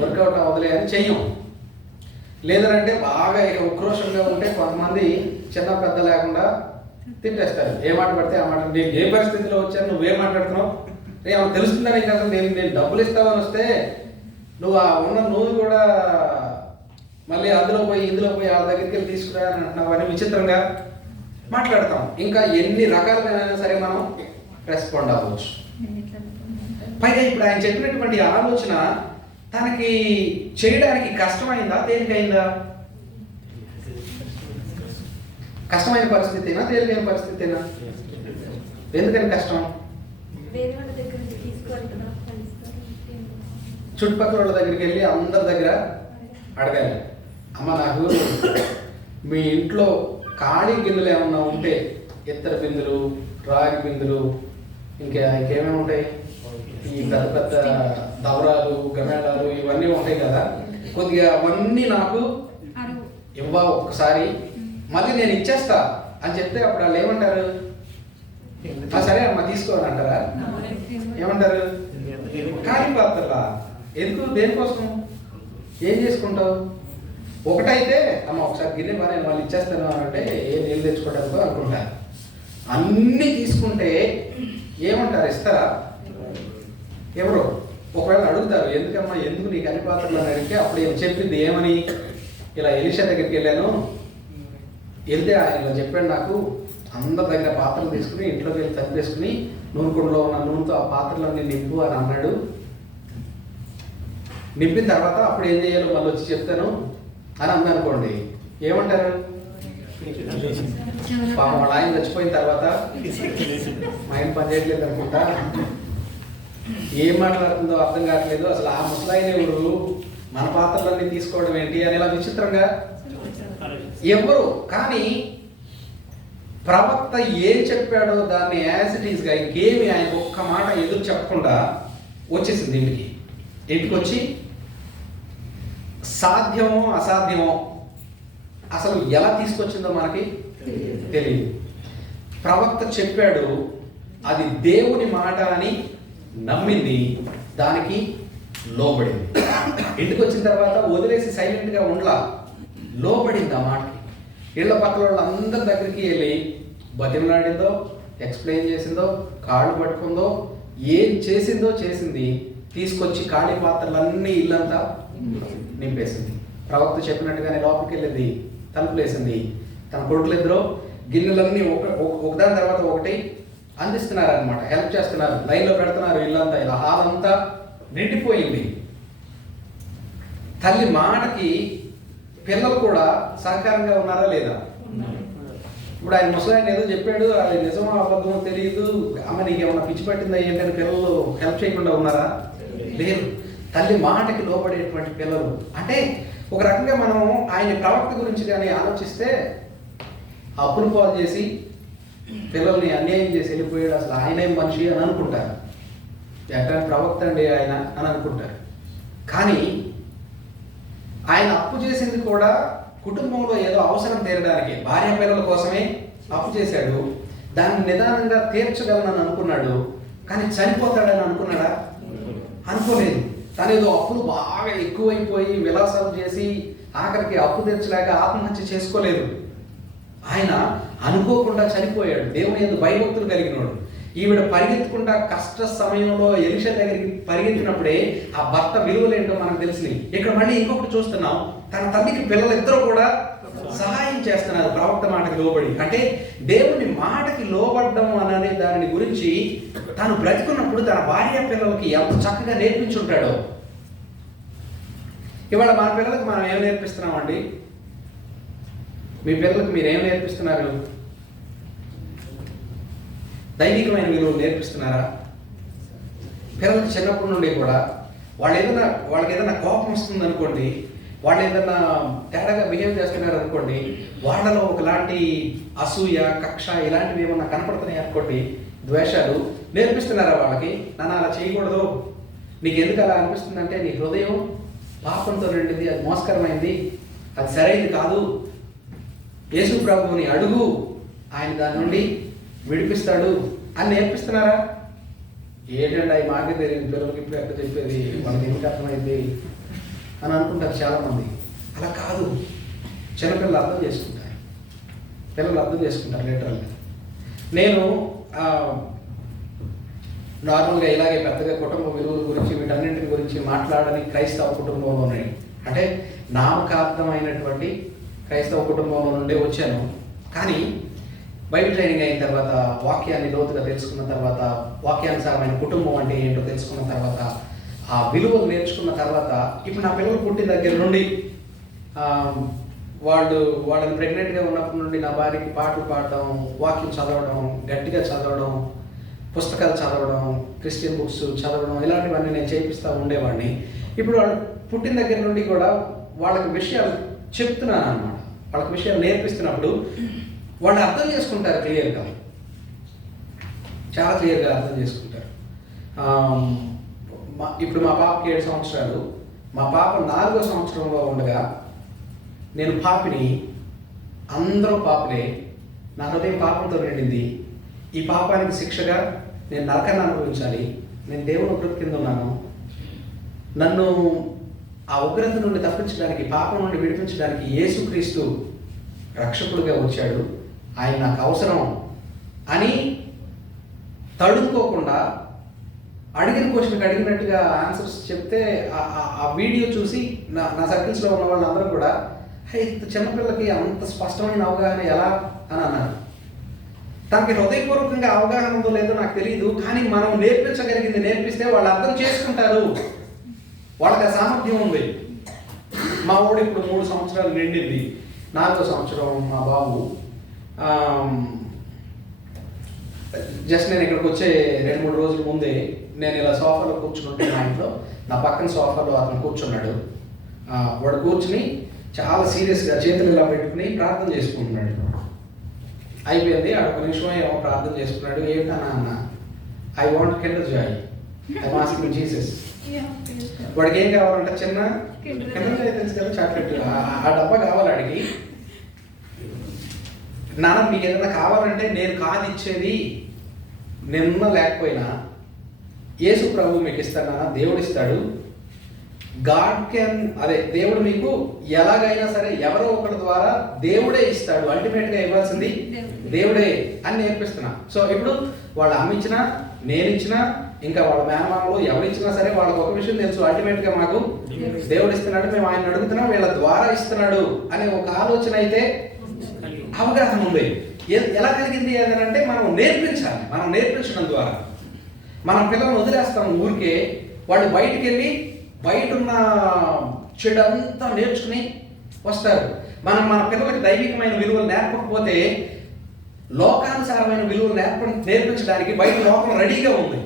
వర్కౌట్ అవ్వదులే అని చెయ్యం. లేదంటే బాగా ఇక ఉక్రోషంగా ఉంటే కొంతమంది చిన్న పెద్ద లేకుండా తిట్టేస్తారు. ఏ మాట పడితే ఆ మాట. నేను ఏ పరిస్థితిలో వచ్చాను, నువ్వేం మాట్లాడుతున్నావు, ఏమన్నా తెలుస్తుందని కదా, నేను డబ్బులు ఇస్తావని వస్తే నువ్వు ఆ ఉన్న నూనె కూడా మళ్ళీ అందులో పోయి ఇందులో పోయి వాళ్ళ దగ్గరికి వెళ్ళి తీసుకురా అని అంటున్నావు అని విచిత్రంగా మాట్లాడతాం. ఇంకా ఎన్ని రకాలుగా సరే మనం రెస్పాండ్ అవ్వచ్చు. పైగా ఇప్పుడు ఆయన చెప్పినటువంటి ఆలోచన తనకి చేయడానికి కష్టమైందా, తేలికైందా? కష్టమైన పరిస్థితేనా, తేలికైన పరిస్థితేనా? ఎందుకని కష్టం? చుట్టుపక్కల వాళ్ళ దగ్గరికి వెళ్ళి అందరి దగ్గర అడగాలి. అమ్మ నాకు మీ ఇంట్లో ఖాళీ గిన్నెలు ఏమన్నా ఉంటే, ఇత్తర బిందులు, రాగి బిందులు, ఇంకేమేమి ఉంటాయి, ఈ పెద్ద పెద్ద దవరాలు, గమేళాలు ఇవన్నీ ఉంటాయి కదా, కొద్దిగా అవన్నీ నాకు ఇవ్వ ఒక్కసారి, మళ్ళీ నేను ఇచ్చేస్తా అని చెప్తే అప్పుడు వాళ్ళు ఏమంటారు? సరే అమ్మ తీసుకోని అంటారా? ఏమంటారు? ఖాళీ పాత్రలా ఎందుకు, దేనికోసం, ఏం చేసుకుంటావు? ఒకటైతే అమ్మ ఒకసారి గిన్నె నేను వాళ్ళు ఇచ్చేస్తాను అంటే ఏ నీళ్ళు తెచ్చుకోవడానికి అనుకుంటారు. అన్నీ తీసుకుంటే ఏమంటారు? ఇస్తారా? ఎవరు ఒకవేళ అడుగుతారు, ఎందుకమ్మా ఎందుకు నీకు అన్ని పాత్రలు అని అడిగితే అప్పుడు ఏం చెప్పింది? ఏమని? ఇలా ఎలీషా దగ్గరికి వెళ్ళాను, వెళ్తే ఆయన చెప్పాడు నాకు అందరి దగ్గర పాత్రలు తీసుకుని ఇంట్లోకి వెళ్ళి తప్పేసుకుని నూనె కుండలో ఉన్న నూనెతో ఆ పాత్రలన్నీ నింపు అని అన్నాడు. నింపిన తర్వాత అప్పుడు ఏం చేయాలో మళ్ళీ వచ్చి చెప్తాను అని అందనుకోండి, ఏమంటారు? పాపం వాళ్ళ ఆయన చచ్చిపోయిన తర్వాత మా ఆయన పని చేయట్లేదు అనుకుంటా, ఏం మాట్లాడుతుందో అర్థం కావట్లేదు, అసలు ఆ ముసలాయన ఎవరు, మన పాత్రలన్నీ తీసుకోవడం ఏంటి అని ఇలా విచిత్రంగా ఎవరు. కానీ ప్రవక్త ఏం చెప్పాడో దాన్ని యాజ్ ఇట్ ఈస్గా ఇంకేమి ఆయన ఒక్క మాట ఎదురు చెప్పకుండా వచ్చేసింది ఇంటికి వచ్చి సాధ్యమో అసాధ్యమో అసలు ఎలా తీసుకొచ్చిందో మనకి తెలియదు. ప్రవక్త చెప్పాడు, అది దేవుని మాట అని నమ్మింది, దానికి లోబడింది. ఇంటికి వచ్చిన తర్వాత వదిలేసి సైలెంట్గా ఉండలా, లోబడింది ఆ మాటకి. ఇళ్ల పక్కల వాళ్ళందరి దగ్గరికి వెళ్ళి బతిమలాడిందో, ఎక్స్ప్లెయిన్ చేసిందో, కాళ్ళు పట్టుకుందో, ఏం చేసిందో చేసింది, తీసుకొచ్చి ఖాళీ పాత్రలన్నీ ఇల్లంతా నింపేసింది. ప్రవక్త చెప్పినట్టుగానే లోపలికి వెళ్ళింది, తలుపులు వేసింది. తన కొడుకులిద్దరూ గిన్నెలన్నీ ఒకదాని తర్వాత ఒకటి అందిస్తున్నారు అనమాట, హెల్ప్ చేస్తున్నారు, లైన్లో పెడుతున్నారు. ఇల్లంతా ఇలా హాల్ అంతా నిండిపోయింది. తల్లి మాటకి పిల్లలు కూడా సహకారంగా ఉన్నారా లేదా? ఇప్పుడు ఆయన ముసలాయన ఏదో చెప్పాడు, అది నిజమో అబద్ధమో తెలియదు, అమ్మ నీకేమన్నా పిచ్చి పట్టిందా ఏంటని పిల్లలు హెల్ప్ చేయకుండా ఉన్నారా? లేదు. తల్లి మాటకి లోపడేటువంటి పిల్లలు. అంటే ఒక రకంగా మనం ఆయన ప్రవక్త గురించి కానీ ఆలోచిస్తే అప్పులు పాలు చేసి పిల్లల్ని అన్యాయం చేసి వెళ్ళిపోయాడు, అసలు ఆయనేం మనిషి అని అనుకుంటారు, ఎక్కడ ప్రవక్త అండి ఆయన అని అనుకుంటారు. కానీ ఆయన అప్పు చేసింది కూడా కుటుంబంలో ఏదో అవసరం తీరడానికి, భార్య పిల్లల కోసమే అప్పు చేశాడు. దాన్ని నిదానంగా తీర్చగలనని అనుకున్నాడు, కానీ చనిపోతాడని అనుకున్నాడా? అనుకోలేదు. తను ఏదో అప్పులు బాగా ఎక్కువైపోయి విలాసాలు చేసి ఆఖరికి అప్పు తీర్చలేక ఆత్మహత్య చేసుకోలేదు. ఆయన అనుకోకుండా చనిపోయాడు. దేవుని యందు భయభక్తులు కలిగినోడు. ఈవిడ పరిగెత్తుకుంటా కష్ట సమయంలో ఎలీషా దగ్గరికి పరిగెత్తినప్పుడే ఆ భర్త విలువలేంటో మనకు తెలిసినాయి. ఇక్కడ మళ్ళీ ఇంకొకటి చూస్తున్నాం, తన తల్లికి పిల్లలిద్దరూ కూడా సహాయం చేస్తున్నారు ప్రవక్త మాటకి లోబడి. అంటే దేవుని మాటకి లోబడ్డం అనే దాని గురించి తాను బ్రతికున్నప్పుడు తన భార్య పిల్లలకి ఎంత చక్కగా నేర్పించుంటాడో. ఇవాళ మన పిల్లలకు మనం ఏం నేర్పిస్తున్నామండి? మీ పిల్లలకు మీరు ఏం నేర్పిస్తున్నారు? దైవికమైన విలువలు నేర్పిస్తున్నారా? పిల్లలకి చిన్నప్పటి నుండి కూడా వాళ్ళకి ఏదైనా కోపం వస్తుంది అనుకోండి, వాళ్ళు ఏదైనా తేడాగా బిహేవ్ చేస్తున్నారు అనుకోండి, వాళ్ళలో ఒకలాంటి అసూయ, కక్ష ఇలాంటివి ఏమన్నా కనపడుతున్నాయి అనుకోండి, ద్వేషాలు నేర్పిస్తున్నారా వాళ్ళకి? నన్ను అలా చేయకూడదు, నీకు ఎందుకు అలా అనిపిస్తుంది అంటే నీ హృదయం పాపంతో నిండింది, అది మోసకరమైంది, అది సరైనది కాదు, యేసు ప్రభువుని అడుగు, ఆయన దాని నుండి విడిపిస్తాడు అని నేర్పిస్తున్నారా? ఏంటంటే అవి మాకే తెలియదు, పిల్లలకి ఇప్పుడు ఎక్కడ చెప్పేది, మనకి ఎందుకు అర్థమైంది అని అనుకుంటారు చాలామంది. అలా కాదు, చిన్నపిల్లలు అర్థం చేసుకుంటారు, పిల్లలు అర్థం చేసుకుంటారు లిటరల్గా. నేను నార్మల్గా ఇలాగే పెద్దగా కుటుంబ విలువల గురించి వీటన్నింటి గురించి మాట్లాడని క్రైస్తవ కుటుంబంలోనే, అంటే నామకార్థమైనటువంటి క్రైస్తవ కుటుంబంలో నుండే వచ్చాను. కానీ బైబిల్ ట్రైనింగ్ అయిన తర్వాత, వాక్యాన్ని లోతుగా తెలుసుకున్న తర్వాత, వాక్యానుసారమైన కుటుంబం అంటే ఏంటో తెలుసుకున్న తర్వాత, ఆ విలువలు నేర్చుకున్న తర్వాత, ఇప్పుడు నా పిల్లలు పుట్టిన దగ్గర నుండి వాళ్ళని ప్రెగ్నెంట్గా ఉన్నప్పటి నుండి నా భార్యకి పాటలు పాడడం, వాక్యం చదవడం, గట్టిగా చదవడం, పుస్తకాలు చదవడం, క్రిస్టియన్ బుక్స్ చదవడం, ఇలాంటివన్నీ నేను చేపిస్తూ ఉండేవాడిని. ఇప్పుడు వాళ్ళు పుట్టిన దగ్గర నుండి కూడా వాళ్ళకి విషయాలు చెప్తున్నాను అన్నమాట. వాళ్ళకి విషయాలు నేర్పిస్తున్నప్పుడు వాళ్ళు అర్థం చేసుకుంటారు క్లియర్గా, చాలా క్లియర్గా అర్థం చేసుకుంటారు. ఇప్పుడు మా పాపకి 7 సంవత్సరాలు. మా పాప 4వ సంవత్సరంలో ఉండగా నేను పాపిని, అందరూ పాపలే, నా హృదయం పాపంతో నిండింది. ఈ పాపానికి శిక్షగా నేను నరకాన్ని అనుభవించాలి, నేను దేవుని ఉగ్రత కింద ఉన్నాను, నన్ను ఆ ఉగ్రత నుండి తప్పించడానికి, పాపం నుండి విడిపించడానికి యేసుక్రీస్తు రక్షకుడిగా వచ్చాడు, ఆయన నాకు అవసరం అని తడుకోకుండా అడిగిన క్వశ్చన్కి అడిగినట్టుగా ఆన్సర్స్ చెప్తే ఆ వీడియో చూసి నా సర్కిల్స్లో ఉన్న వాళ్ళందరూ కూడా ఇంత చిన్నపిల్లకి అంత స్పష్టమైన అవగాహన ఎలా అని అన్నారు. తనకి హృదయపూర్వకంగా అవగాహన ఉందో లేదో నాకు తెలియదు, కానీ మనం నేర్పించగలిగింది నేర్పిస్తే వాళ్ళు అర్థం చేసుకుంటారు, వాళ్ళకి ఆ సామర్థ్యం ఉంది. మా వాడు ఇప్పుడు 3 సంవత్సరాలు నిండింది, 4వ సంవత్సరం మా బాబు. జస్ట్ నేను ఇక్కడికి వచ్చే 2-3 రోజుల ముందే నేను ఇలా సోఫాలో కూర్చుంటే, మా ఇంట్లో నా పక్కన సోఫాలో అతను కూర్చున్నాడు. వాడు కూర్చుని చాలా సీరియస్గా చేతులు ఇలా పెట్టుకుని ప్రార్థన చేసుకుంటున్నాడు. అయిపోయింది, అక్కడ నిమిషం ఏమో ప్రార్థన చేసుకున్నాడు. ఏంటన్నా అన్న, I want Kinder Joy, I asking Jesus. వాడికి ఏం కావాలంటే చిన్న కిండర్ జాయ్ తెలుసు కదా, చాక్లెట్, ఆ డబ్బా కావాలి అడిగి. నాన్న మీకు ఏదైనా కావాలంటే నేను కాదు ఇచ్చేది, నిన్న లేకపోయినా యేసు ప్రభు మీకు ఇస్తాడు నాన్న, దేవుడు ఇస్తాడు. గాడ్ కెన్, అదే దేవుడు మీకు ఎలాగైనా సరే ఎవరో ఒకరి ద్వారా దేవుడే ఇస్తాడు, అల్టిమేట్గా ఇవ్వాల్సింది దేవుడే అని నేర్పిస్తున్నా. సో ఇప్పుడు వాళ్ళ అమ్మ ఇచ్చినా, నేను ఇచ్చినా, ఇంకా వాళ్ళ మేనమామలు ఎవరు ఇచ్చినా సరే వాళ్ళకి ఒక విషయం తెలుసు, అల్టిమేట్గా మాకు దేవుడు ఇస్తున్నాడు, మేము ఆయన అడుగుతున్నాం, వీళ్ళ ద్వారా ఇస్తున్నాడు అనే ఒక ఆలోచన అయితే అవగాహన ఉంది. ఎలా కలిగింది అంటే మనం నేర్పించాలి. మనం నేర్పించడం ద్వారా మనం పిల్లల్ని వదిలేస్తాం ఊరికే, వాళ్ళు బయటికి వెళ్ళి బయట ఉన్న చెడు అంతా నేర్చుకుని వస్తారు. మనం మన పిల్లలకి దైవికమైన విలువలు నేర్పకపోతే లోకానుసారమైన విలువలు నేర్పించడానికి బయట లోకం రెడీగా ఉంది.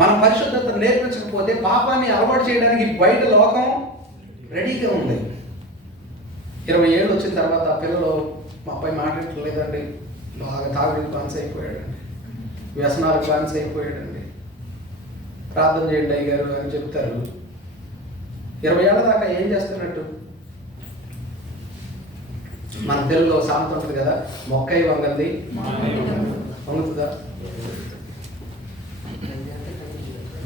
మనం పరిశుద్ధత నేర్పించకపోతే పాపాన్ని అలవాటు చేయడానికి బయట లోకం రెడీగా ఉంది. 20 ఏళ్ళు వచ్చిన తర్వాత పిల్లలు మా అబ్బాయి మాట్లాడలేదండి, బాగా తాగుడికి బాన్స్ అయిపోయాడండి, వ్యసనాలకు బాన్స్ అయిపోయాడండి, ప్రార్థన చేయండి అయ్యగారు అని చెప్తారు. 20 ఏళ్ళ దాకా ఏం చేస్తున్నట్టు? మన తెలుగులో సామెత ఉంటుంది కదా, మొక్కై వంగంది వంగుతుందా?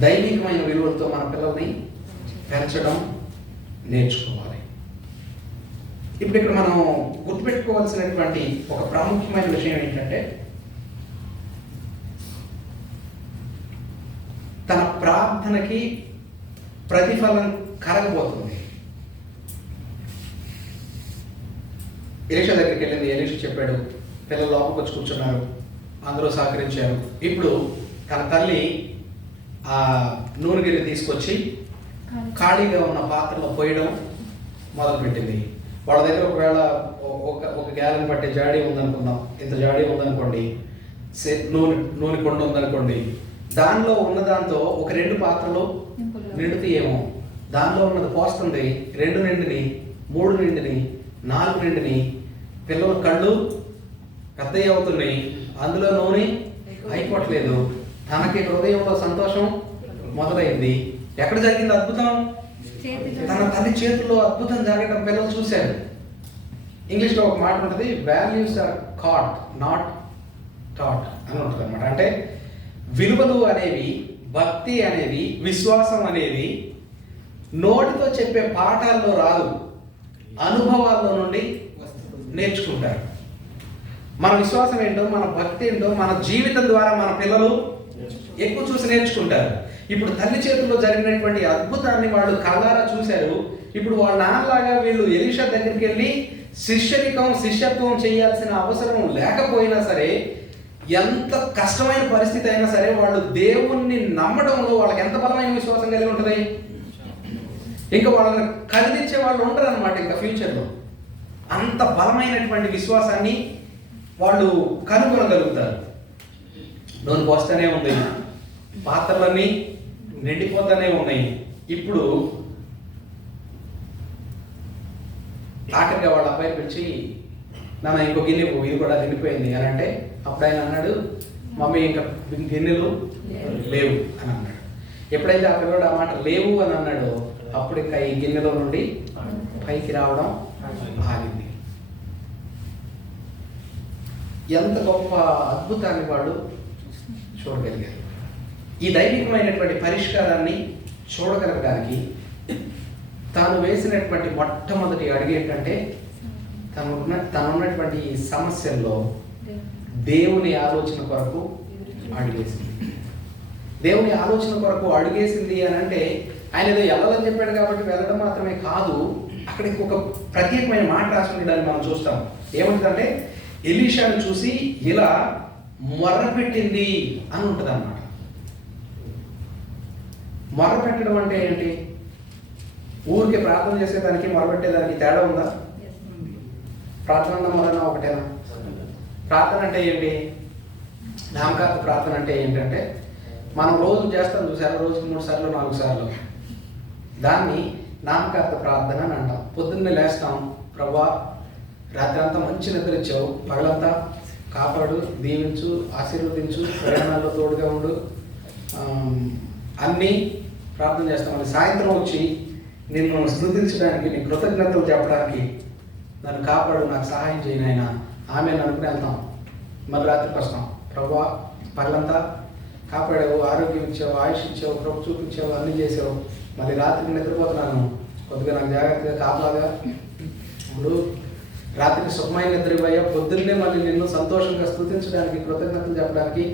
దైవికమైన విలువలతో మన పిల్లల్ని పెంచడం నేర్చుకోవాలి. ఇప్పుడు ఇక్కడ మనం గుర్తుపెట్టుకోవాల్సినటువంటి ఒక ప్రాముఖ్యమైన విషయం ఏంటంటే, ప్రార్థనకి ప్రతిఫలం కలగబోతుంది. ఎలీషా దగ్గరికి వెళ్ళింది. ఎలీషా చెప్పాడు, పిల్లలు లోపలికి వచ్చి కూర్చున్నారు, అందరూ సహకరించారు. ఇప్పుడు తన తల్లి ఆ నూనె గిన్నె తీసుకొచ్చి ఖాళీగా ఉన్న పాత్రలో పోయడం మొదలుపెట్టింది. వాళ్ళ దగ్గర ఒకవేళ ఒక గ్యాలన్ పట్టే జాడీ ఉందనుకుందాం, ఇంత జాడీ ఉందనుకోండి, నూనె కొండ ఉందనుకోండి, దానిలో ఉన్న దాంతో ఒక 2 పాత్రలు నిండుతాయేమో. దానిలో ఉన్నది పోస్తుంది, 2 నిండిని, 3 నిండిని, 4 నిండిని. పిల్లల కళ్ళు పెద్దవి అవుతున్నాయి, అందులో నూనె అయిపోవట్లేదు. తనకి హృదయంలో సంతోషం మొదలైంది. ఎక్కడ జరిగింది అద్భుతం? తన తల్లి చేతుల్లో అద్భుతం జరగడం పిల్లలు చూశారు. ఇంగ్లీష్లో ఒక మాట ఉంటుంది, values are caught not taught అని ఉంటుంది అనమాట. అంటే విలువలు అనేవి, భక్తి అనేది, విశ్వాసం అనేది నోటితో చెప్పే పాఠాల్లో రాదు, అనుభవాల్లో నుండి నేర్చుకుంటారు. మన విశ్వాసం ఏంటో, మన భక్తి ఏంటో మన జీవితం ద్వారా మన పిల్లలు ఎక్కువ చూసి నేర్చుకుంటారు. ఇప్పుడు తల్లి చేతుల్లో జరిగినటువంటి అద్భుతాన్ని వాళ్ళు కళ్ళారా చూశారు. ఇప్పుడు వాళ్ళ నాన్నలాగా వీళ్ళు ఎలీషా దగ్గరికి వెళ్ళి శిష్యత్వం చేయాల్సిన అవసరం లేకపోయినా సరే, ఎంత కష్టమైన పరిస్థితి అయినా సరే, వాళ్ళు దేవుణ్ణి నమ్మడంలో వాళ్ళకి ఎంత బలమైన విశ్వాసం కలిగి ఉంటుంది. ఇంకా వాళ్ళని ఖరీదించే వాళ్ళు ఉండరు అనమాట ఇంకా ఫ్యూచర్లో. అంత బలమైనటువంటి విశ్వాసాన్ని వాళ్ళు కనుగొనగలుగుతారు. నూనె పోస్తూనే ఉంది, పాత్రలన్నీ నిండిపోతూనే ఉన్నాయి. ఇప్పుడు ఆఖరిగా వాళ్ళ అబ్బాయి పిలిచి, నాన్న ఇంకో గిన్నె ఇది కూడా నిండిపోయింది అని అంటే, అప్పుడు ఆయన అన్నాడు, మమ్మీ ఇంకా గిన్నెలు లేవు అని అన్నాడు. ఎప్పుడైతే ఆ పిల్లడు ఆ మాట లేవు అని అన్నాడో, అప్పుడు ఇంకా ఈ గిన్నెలో నుండి పైకి రావడం ఆగింది. ఎంత గొప్ప అద్భుతాన్ని వాళ్ళు చూడగలిగారు. ఈ దైవికమైనటువంటి పరిష్కారాన్ని చూడగలగడానికి తాను వేసినటువంటి మొట్టమొదటి అడుగు ఏంటంటే, తనున్నటువంటి ఈ సమస్యల్లో దేవుని ఆలోచన కొరకు అడుగేసింది. దేవుని ఆలోచన కొరకు అడుగేసింది అని అంటే, ఆయన ఏదో వెళ్ళాలని చెప్పాడు కాబట్టి వెళ్ళడం మాత్రమే కాదు, అక్కడికి ఒక ప్రత్యేకమైన మాట రాసి ఉండడాన్ని మనం చూస్తాం. ఏమంటుందంటే, ఎలీషాను చూసి ఇలా మొర్రపెట్టింది అని ఉంటుంది అన్నమాట. మొర్రపెట్టడం అంటే ఏంటి? ఊరికి ప్రార్థన చేసేదానికి మొరపెట్టేదానికి తేడా ఉందా? ప్రార్థన మొరన ఒకటేనా? ప్రార్థన అంటే ఏంటి? నామకార్థ ప్రార్థన అంటే ఏంటంటే, మనం రోజు చేస్తాం చూసారా, రోజుకి 3 సార్లు 4 సార్లు, దాన్ని నామకార్థ ప్రార్థన అని అంటాం. పొద్దున్నే లేస్తాం, ప్రభా రాత్రి అంతా మంచి నిద్ర ఇచ్చావు, పగలంతా కాపాడు, దీవించు, ఆశీర్వదించు, ప్రయాణాల్లో తోడుగా ఉండు, అన్నీ ప్రార్థన చేస్తాం. మళ్ళీ సాయంత్రం వచ్చి నిన్ను స్తుతించడానికి, నీ కృతజ్ఞతలు చెప్పడానికి, నన్ను కాపాడు, నాకు సహాయం చేయను ఆయన, ఆమె అనుకుని వెళ్తాం. మళ్ళీ రాత్రికి వస్తాం, ప్రభా పగలంతా కాపాడావు, ఆరోగ్యం ఇచ్చావు, ఆయుష్ ఇచ్చావు, ప్రభు చూపించావు, అన్నీ చేసావు, మళ్ళీ రాత్రికి నిద్రపోతున్నాను, కొద్దిగా నాకు జాగ్రత్తగా కాపలాగా ఇప్పుడు రాత్రికి సుఖమైన నిద్ర ఇవ్వయ్యా, పొద్దున్నే మళ్ళీ నిన్ను సంతోషంగా స్తుతించడానికి, కృతజ్ఞతలు చెప్పడానికి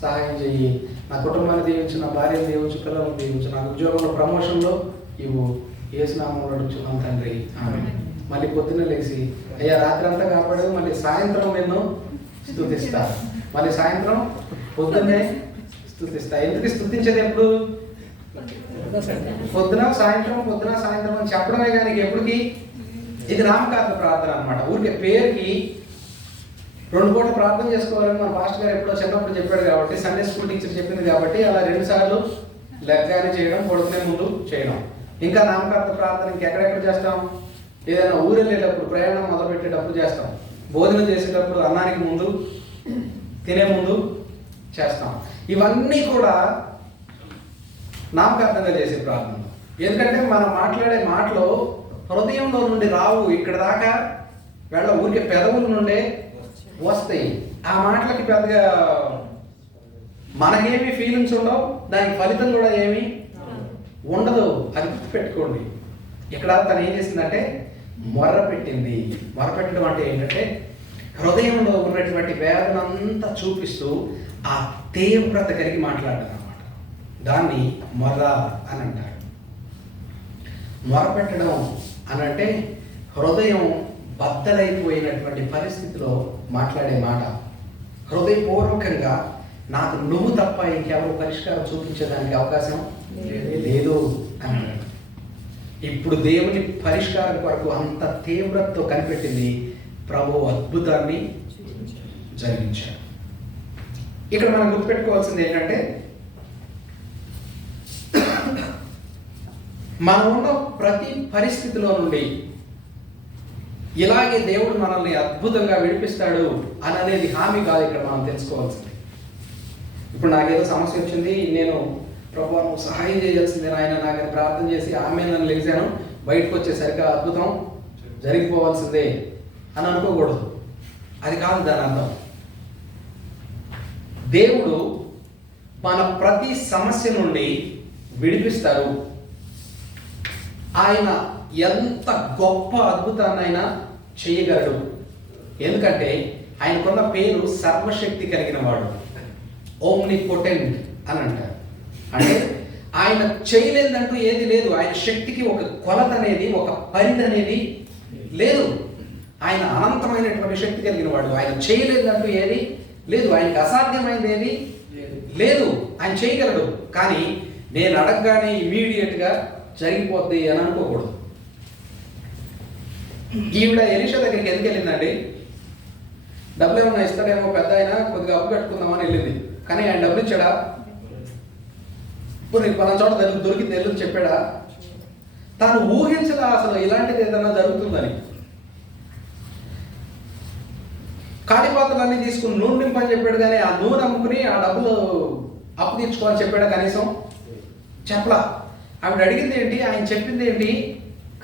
సహాయం చెయ్యి, నా కుటుంబాన్ని దీవించు, నా భార్యను దీవించు, పిల్లలను దీవించు, నాకు ఉద్యోగంలో ప్రమోషన్లో ఇవ్వు, యేసు నామములో అడుగుచున్నాను తండ్రి, ఆమేన్. మళ్ళీ పొద్దున్నే లేచి, అయ్యా రాత్రి అంతా కాపాడావు, మళ్ళీ సాయంత్రం నిన్ను స్తుతిస్తా, మళ్ళీ సాయంత్రం పొద్దున్నే స్తుతిస్తా. ఎందుకు స్తుతించేది? ఎప్పుడు? పొద్దున సాయంత్రం, పొద్దున సాయంత్రం అని చెప్పడమే కానీ ఎప్పటికి. ఇది నామకార్థ ప్రార్థన అనమాట. ఊరికే పేరుకి 2 పూటలు ప్రార్థన చేసుకోవాలని మన పాస్టర్ గారు ఎప్పుడో చిన్నప్పుడు చెప్పాడు కాబట్టి, సండే స్కూల్ టీచర్ చెప్పింది కాబట్టి, అలా 2 సార్లు లెగ్గానే చేయడం, పడుకునే ముందు చేయడం. ఇంకా నామకార్థ ప్రార్థన ఇంకెక్కడెక్కడ చేస్తాం? ఏదైనా ఊరు వెళ్ళేటప్పుడు, ప్రయాణం మొదలుపెట్టేటప్పుడు చేస్తాం, భోజనం చేసేటప్పుడు, అన్నానికి ముందు, తినే ముందు చేస్తాం. ఇవన్నీ కూడా నామకార్థంగా చేసే ప్రార్థనలు. ఎందుకంటే మనం మాట్లాడే మాటలు హృదయంలో నుండి రావు, ఇక్కడ దాకా ఊరికే పెదవుల నుండే వస్తాయి. ఆ మాటలకి పెద్దగా మనకేమి ఫీలింగ్స్ ఉండవు, దానికి ఫలితం కూడా ఏమీ ఉండదు. అది గుర్తుపెట్టుకోండి. ఇక్కడ తను ఏం చేసిందంటే మొర్రపెట్టింది. మొర్రపెట్టడం అంటే ఏంటంటే, హృదయంలో ఉన్నటువంటి వేదన అంతా చూపిస్తూ ఆ తీవ్రత కలిగి మాట్లాడడం అన్నమాట. దాన్ని మొర అని అంటారు. మొరపెట్టడం అని అంటే హృదయం బద్దలైపోయినటువంటి పరిస్థితిలో మాట్లాడే మాట. హృదయపూర్వకంగా నాకు నువ్వు తప్ప ఇంకెవరు పరిష్కారం చూపించడానికి అవకాశం లేదు అన్నాడు. ఇప్పుడు దేవుని పరిష్కారం కొరకు అంత తీవ్రతతో కనిపెట్టింది ప్రభు అద్భుతాన్ని జరిగించాడు. ఇక్కడ మనం గుర్తుపెట్టుకోవాల్సింది ఏంటంటే, మనం ఉన్న ప్రతి పరిస్థితిలో నుండి ఇలాగే దేవుడు మనల్ని అద్భుతంగా విడిపిస్తాడు అని అనేది హామీ కాదు ఇక్కడ మనం తెలుసుకోవాల్సింది. ఇప్పుడు నాకేదో సమస్య వచ్చింది, నేను ప్రభువా నువ్వు సహాయం చేయాల్సిందే ఆయన నాకు ప్రార్థన చేసి ఆమె నన్ను లేచాను, బయటకు వచ్చేసరికి అద్భుతం జరిగిపోవాల్సిందే అని అనుకోకూడదు. అది కాదు దాని అర్థం. దేవుడు మన ప్రతి సమస్య నుండి విడిపిస్తారు. ఆయన ఎంత గొప్ప అద్భుతాన్నైనా చేయగలడు. ఎందుకంటే ఆయనకున్న పేరు సర్వశక్తి కలిగిన వాడు, ఓమ్నిపోటెంట్ అని అంటారు. అంటే ఆయన చేయలేదంటూ ఏది లేదు. ఆయన శక్తికి ఒక కొలత అనేది, ఒక పరిధి అనేది లేదు. ఆయన అనంతమైనటువంటి శక్తి కలిగిన వాడు. ఆయన చేయలేదంటూ ఏది లేదు. ఆయనకు అసాధ్యమైనది ఏది లేదు. ఆయన చేయగలడు. కానీ నేను అడగగానే ఇమీడియట్గా జరిగిపోద్ది అని అనుకోకూడదు. ఈవిడ ఎలీషా దగ్గరికి ఎందుకు వెళ్ళిందండి? డబ్బులు ఏమన్నా ఇస్తాడేమో, పెద్ద ఆయన కొద్దిగా అప్పు కట్టుకుందామని వెళ్ళింది. కానీ ఆయన డబ్బులు ఇచ్చాడా? ఇప్పుడు నీకు పలానా చోట దొరికింది వెళ్ళు చెప్పాడా? తాను ఊహించదా అసలు ఇలాంటిది ఏదన్నా జరుగుతుందని. కాటిపాత్రలన్నీ తీసుకుని నూనె నింపని చెప్పాడు, కానీ ఆ నూనె అమ్ముకుని ఆ డబ్బులు అప్పు తీర్చుకోవాలని చెప్పాడా? కనీసం చెప్పలా. ఆవిడ అడిగింది ఏంటి, ఆయన చెప్పింది ఏంటి,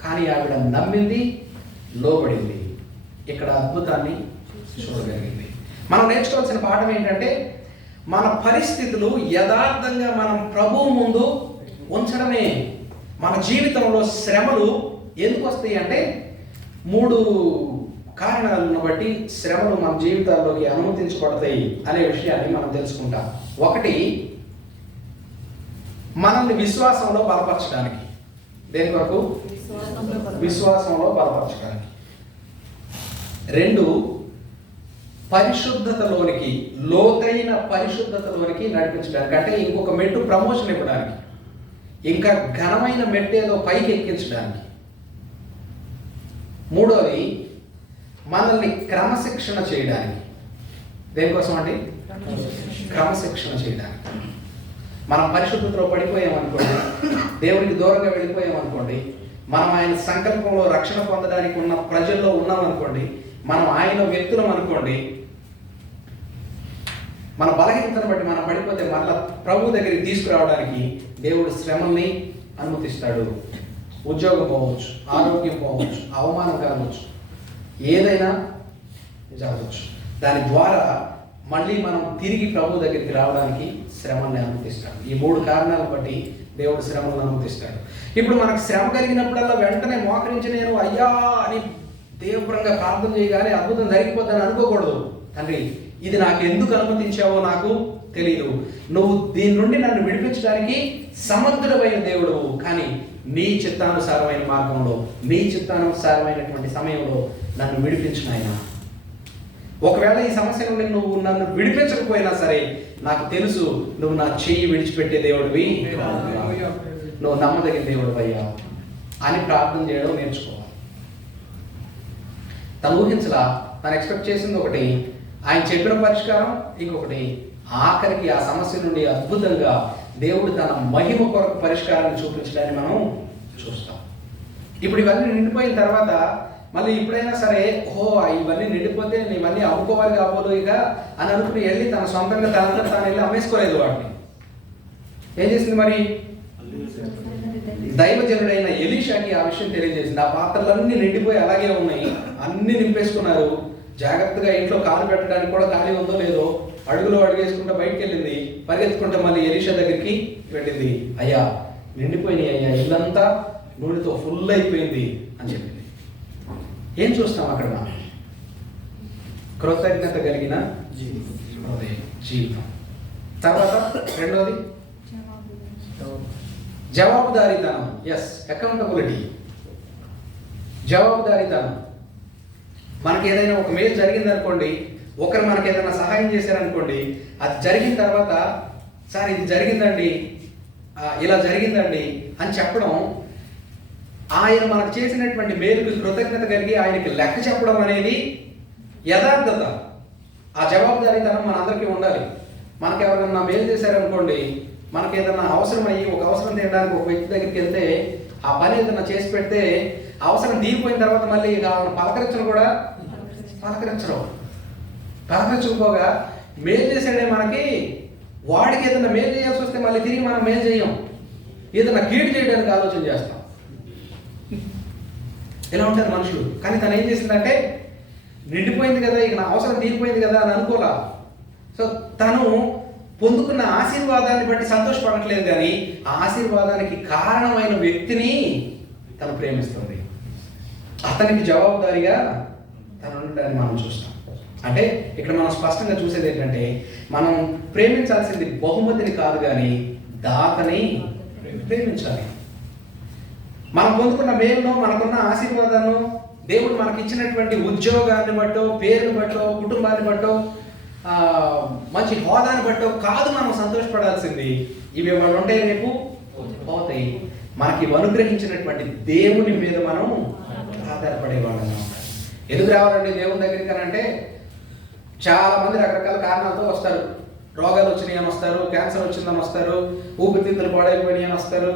కానీ ఆవిడ నమ్మింది, లోబడింది. ఇక్కడ అద్భుతాన్ని చూడగలిగింది. మనం నేర్చుకోవాల్సిన పాఠం ఏంటంటే, మన పరిస్థితులు యథార్థంగా మనం ప్రభువు ముందు ఉంచడమే. మన జీవితంలో శ్రమలు ఎందుకు వస్తాయి అంటే, 3 కారణాలను బట్టి శ్రమలు మన జీవితాల్లోకి అనుమతించబడతాయి అనే విషయాన్ని మనం తెలుసుకుంటాం. 1, మనల్ని విశ్వాసంలో బలపరచడానికి. దేని కొరకు? విశ్వాసంలో బలపరచడానికి. 2, పరిశుద్ధతలోనికి, లోతైన పరిశుద్ధతలోనికి నడిపించడానికి. అంటే ఇంకొక మెట్టు ప్రమోషన్ ఇవ్వడానికి, ఇంకా ఘనమైన మెట్టు ఏదో పైకి ఎక్కించడానికి. 3, మనల్ని క్రమశిక్షణ చేయడానికి. దేనికోసం అండి? క్రమశిక్షణ చేయడానికి. మనం పరిశుద్ధతలో పడిపోయామనుకోండి, దేవునికి దూరంగా వెళ్ళిపోయామనుకోండి, మనం ఆయన సంకల్పంలో రక్షణ పొందడానికి ఉన్న ప్రజల్లో ఉన్నామనుకోండి, మనం ఆయన వ్యక్తులం అనుకోండి, మన బలహీనతను బట్టి మనం పడిపోతే మరలా ప్రభు దగ్గరికి తీసుకురావడానికి దేవుడు శ్రమల్ని అనుమతిస్తాడు. ఉద్యోగం పోవచ్చు, ఆరోగ్యం పోవచ్చు, అవమానం కలగవచ్చు, ఏదైనా జరగవచ్చు. దాని ద్వారా మళ్ళీ మనం తిరిగి ప్రభు దగ్గరికి రావడానికి శ్రమల్ని అనుమతిస్తాడు. ఈ 3 కారణాలను బట్టి దేవుడు శ్రమలను అనుమతిస్తాడు. ఇప్పుడు మనకు శ్రమ కలిగినప్పుడల్లా వెంటనే మోకరించి నేను అయ్యా అని తీవ్రంగా ప్రార్థన చేయగానే అద్భుతం జరిగిపోద్దని అనుకోకూడదు. తండ్రి, ఇది నాకు ఎందుకు అనుమతించావో నాకు తెలియదు. నువ్వు దీని నుండి నన్ను విడిపించడానికి సమర్థుడమైన దేవుడు, కానీ నీ చిత్తానుసారమైన మార్గంలో, నీ చిత్తానుసారమైనటువంటి సమయంలో నన్ను విడిపించిన ఆయన. ఒకవేళ ఈ సమస్య నుండి నువ్వు నన్ను విడిపించకపోయినా సరే, నాకు తెలుసు నువ్వు నా చెయ్యి విడిచిపెట్టే దేవుడివి, నువ్వు నమ్మదగిన దేవుడు అయ్యా అని ప్రార్థన చేయడం నేర్చుకోవాలి. తను ఊహించలా, తను ఎక్స్పెక్ట్ చేసింది ఒకటి, ఆయన చెప్పిన పరిష్కారం ఇంకొకటి. ఆఖరికి ఆ సమస్య నుండి అద్భుతంగా దేవుడు తన మహిమ కొరకు పరిష్కారాన్ని చూపించడాన్ని మనం చూస్తాం. ఇప్పుడు ఇవన్నీ నిండిపోయిన తర్వాత మళ్ళీ ఇప్పుడైనా సరే, ఇవన్నీ నిండిపోతే ఇవన్నీ అమ్ముకోవాలి కాబోలు ఇక అని అనుకుని వెళ్ళి తన సొంతంగా తనంతా తాను వెళ్ళి అమ్మేసుకోలేదు. వాటిని ఏం చేసింది మరి? దైవజనుడైన ఎలీషాకి ఆ విషయం తెలియజేసింది. ఆ పాత్రలన్నీ నిండిపోయి అలాగే ఉన్నాయి, అన్ని నింపేసుకున్నారు. జాగ్రత్తగా ఇంట్లో కాలు పెట్టడానికి కూడా ఖాళీ ఉందో లేదో అడుగులో అడుగేసుకుంటూ బయటికి వెళ్ళింది. పరిగెత్తుకుంటే మళ్ళీ ఎలీషా దగ్గరికి వెళ్ళింది. అయ్యా నిండిపోయినాయి అయ్యా, ఇల్లంతా నూనెతో ఫుల్ అయిపోయింది అని చెప్పింది. ఏం చూస్తాం అక్కడ? మనం కృతజ్ఞత కలిగిన జీవితం. తర్వాత 2వది జవాబుదారీతనం, ఎస్, అకౌంటబిలిటీ, జవాబుదారీతనం. మనకి ఏదైనా ఒక మేలు జరిగిందనుకోండి, ఒకరు మనకి ఏదైనా సహాయం చేశారనుకోండి, అది జరిగిన తర్వాత సార్ ఇది జరిగిందండి, ఇలా జరిగిందండి అని చెప్పడం, ఆయన మనకు చేసినటువంటి మేలుకు కృతజ్ఞత కలిగి ఆయనకి లెక్క చెప్పడం అనేది యథార్థత. ఆ జవాబుదారీతనం మనందరికీ ఉండాలి. మనకు ఎవరైనా మేలు చేశారనుకోండి, మనకి ఏదైనా అవసరం అయ్యి ఒక అవసరం తీయడానికి ఒక వ్యక్తి దగ్గరికి వెళ్తే ఆ పని ఏదైనా చేసి పెడితే అవసరం తీరిపోయిన తర్వాత మళ్ళీ పలకరించకపోగా మేలు చేసాడే మనకి, వాడికి ఏదైనా మేలు చేయాల్సి వస్తే మళ్ళీ తిరిగి మనం మేలు చేయం, ఏదైనా కీడు చేయడానికి ఆలోచన చేస్తాం. ఇలా ఉంటారు మనుషులు. కానీ తను ఏం చేసిందంటే, నిండిపోయింది కదా, ఇక నా అవసరం తీరిపోయింది కదా అని అనుకోలా. సో తను పొందుకున్న ఆశీర్వాదాన్ని బట్టి సంతోషపడట్లేదు, కానీ ఆ ఆశీర్వాదానికి కారణమైన వ్యక్తిని తను ప్రేమిస్తుంది. అతనికి జవాబుదారీగా తను ఉండడాన్ని మనం చూస్తాం. అంటే ఇక్కడ మనం స్పష్టంగా చూసేది ఏంటంటే, మనం ప్రేమించాల్సింది బహుమతిని కాదు, కానీ దాతని ప్రేమించాలి. మనం పొందుకున్న మేలును, మనకున్న ఆశీర్వాదాలను, దేవుడు మనకి ఇచ్చినటువంటి ఉద్యోగాన్ని బట్టో, పేరుని బట్టో, కుటుంబాన్ని బట్టో, మంచి హోదాని బట్టో కాదు మనం సంతోషపడాల్సింది. ఇవి వాళ్ళు ఉంటే రేపు పోతాయి. మనకి అనుగ్రహించినటువంటి దేవుని మీద మనం ఆధారపడే వాళ్ళం. ఎందుకు రావాలండి దేవుని దగ్గరికి అని అంటే, చాలా మంది రకరకాల కారణాలతో వస్తారు. రోగాలు వచ్చినాయి అని వస్తారు, క్యాన్సర్ వచ్చిందని వస్తారు, ఊపిరితిత్తులు పాడైపోయినాయి అని వస్తారు,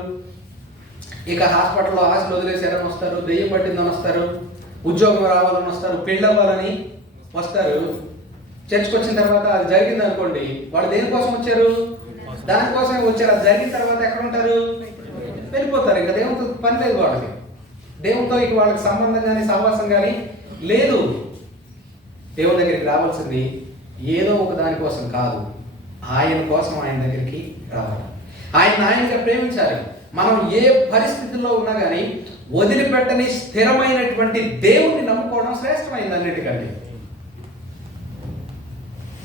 ఇక హాస్పిటల్లో ఆశలు వదిలేసారని వస్తారు, దెయ్యం పట్టిందని వస్తారు, ఉద్యోగం రావాలని వస్తారు, పెళ్ళి అవ్వాలని వస్తారు. చర్చకు వచ్చిన తర్వాత అది జరిగింది అనుకోండి, వాళ్ళు దేనికోసం వచ్చారు? దానికోసమే వచ్చారు. అది జరిగిన తర్వాత ఎక్కడ ఉంటారు? వెళ్ళిపోతారు. ఇంకా దేవునితో పని లేదు వాళ్ళకి. దేవునితో ఇక వాళ్ళకి సంబంధం కానీ సహవాసం కానీ లేదు. దేవుని దగ్గరికి రావాల్సింది ఏదో ఒక దానికోసం కాదు, ఆయన కోసం ఆయన దగ్గరికి రావాలి. ఆయనగా ప్రేమించాలి. మనం ఏ పరిస్థితుల్లో ఉన్నా కానీ వదిలిపెట్టని స్థిరమైనటువంటి దేవుణ్ణి నమ్ముకోవడం శ్రేష్టమైంది అన్నిటికంటే.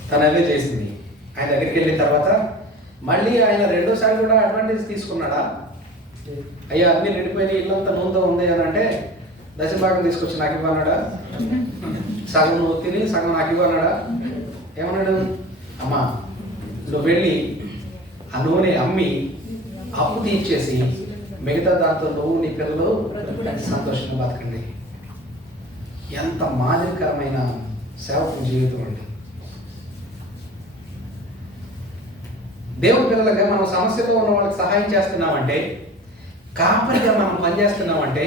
తను అదే చేసింది. ఆయన దగ్గరికి వెళ్ళిన తర్వాత మళ్ళీ ఆయన రెండోసారి కూడా అడ్వాంటేజ్ తీసుకున్నాడా? అయ్యా అన్ని నిండిపోయిన ఇల్లంతా నూనెతో ఉంది అని అంటే దశభాగం తీసుకొచ్చి నాకు ఇవ్వన్నాడా? సగం నువ్వు తిని సగం నాకు ఇవ్వన్నాడా? ఏమన్నాడు? అమ్మా నువ్వు వెళ్ళి ఆ నూనె అమ్మి అప్పు తీర్చేసి మిగతా దాంతో నువ్వు నీ పిల్లలు సంతోషంగా బతకండి. ఎంత మాదిరికరమైన సేవకు జీవితం అండి. దేవుని పిల్లలుగా మనం సమస్యలో ఉన్న వాళ్ళకి సహాయం చేస్తున్నామంటే, కాపరిగా మనం పనిచేస్తున్నామంటే,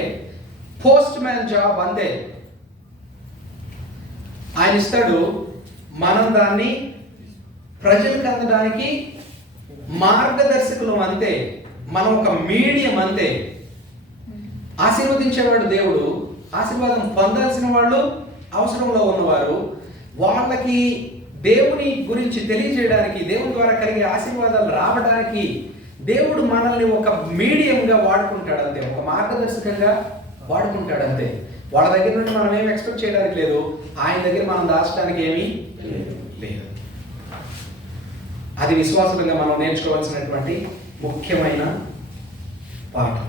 పోస్ట్ మ్యాన్ జాబ్ అంతే. ఆయన ఇస్తాడు, మనం దాన్ని ప్రజలకు అందడానికి మార్గదర్శకులు అంతే, మనం ఒక మీడియం అంతే. ఆశీర్వదించేవాడు దేవుడు, ఆశీర్వాదం పొందాల్సిన వాళ్ళు అవసరంలో ఉన్నవారు, వాళ్ళకి దేవుని గురించి తెలియజేయడానికి, దేవుని ద్వారా కలిగే ఆశీర్వాదాలు రావడానికి దేవుడు మనల్ని ఒక మీడియంగా వాడుకుంటాడు అంతే, ఒక మార్గదర్శకంగా వాడుకుంటాడు అంతే. వాళ్ళ దగ్గర నుండి మనం ఏమి ఎక్స్పెక్ట్ చేయడానికి లేదు, ఆయన దగ్గర మనం దాచడానికి ఏమీ లేదు. అది విశ్వాసులుగా మనం నేర్చుకోవాల్సినటువంటి ముఖ్యమైన పాఠం.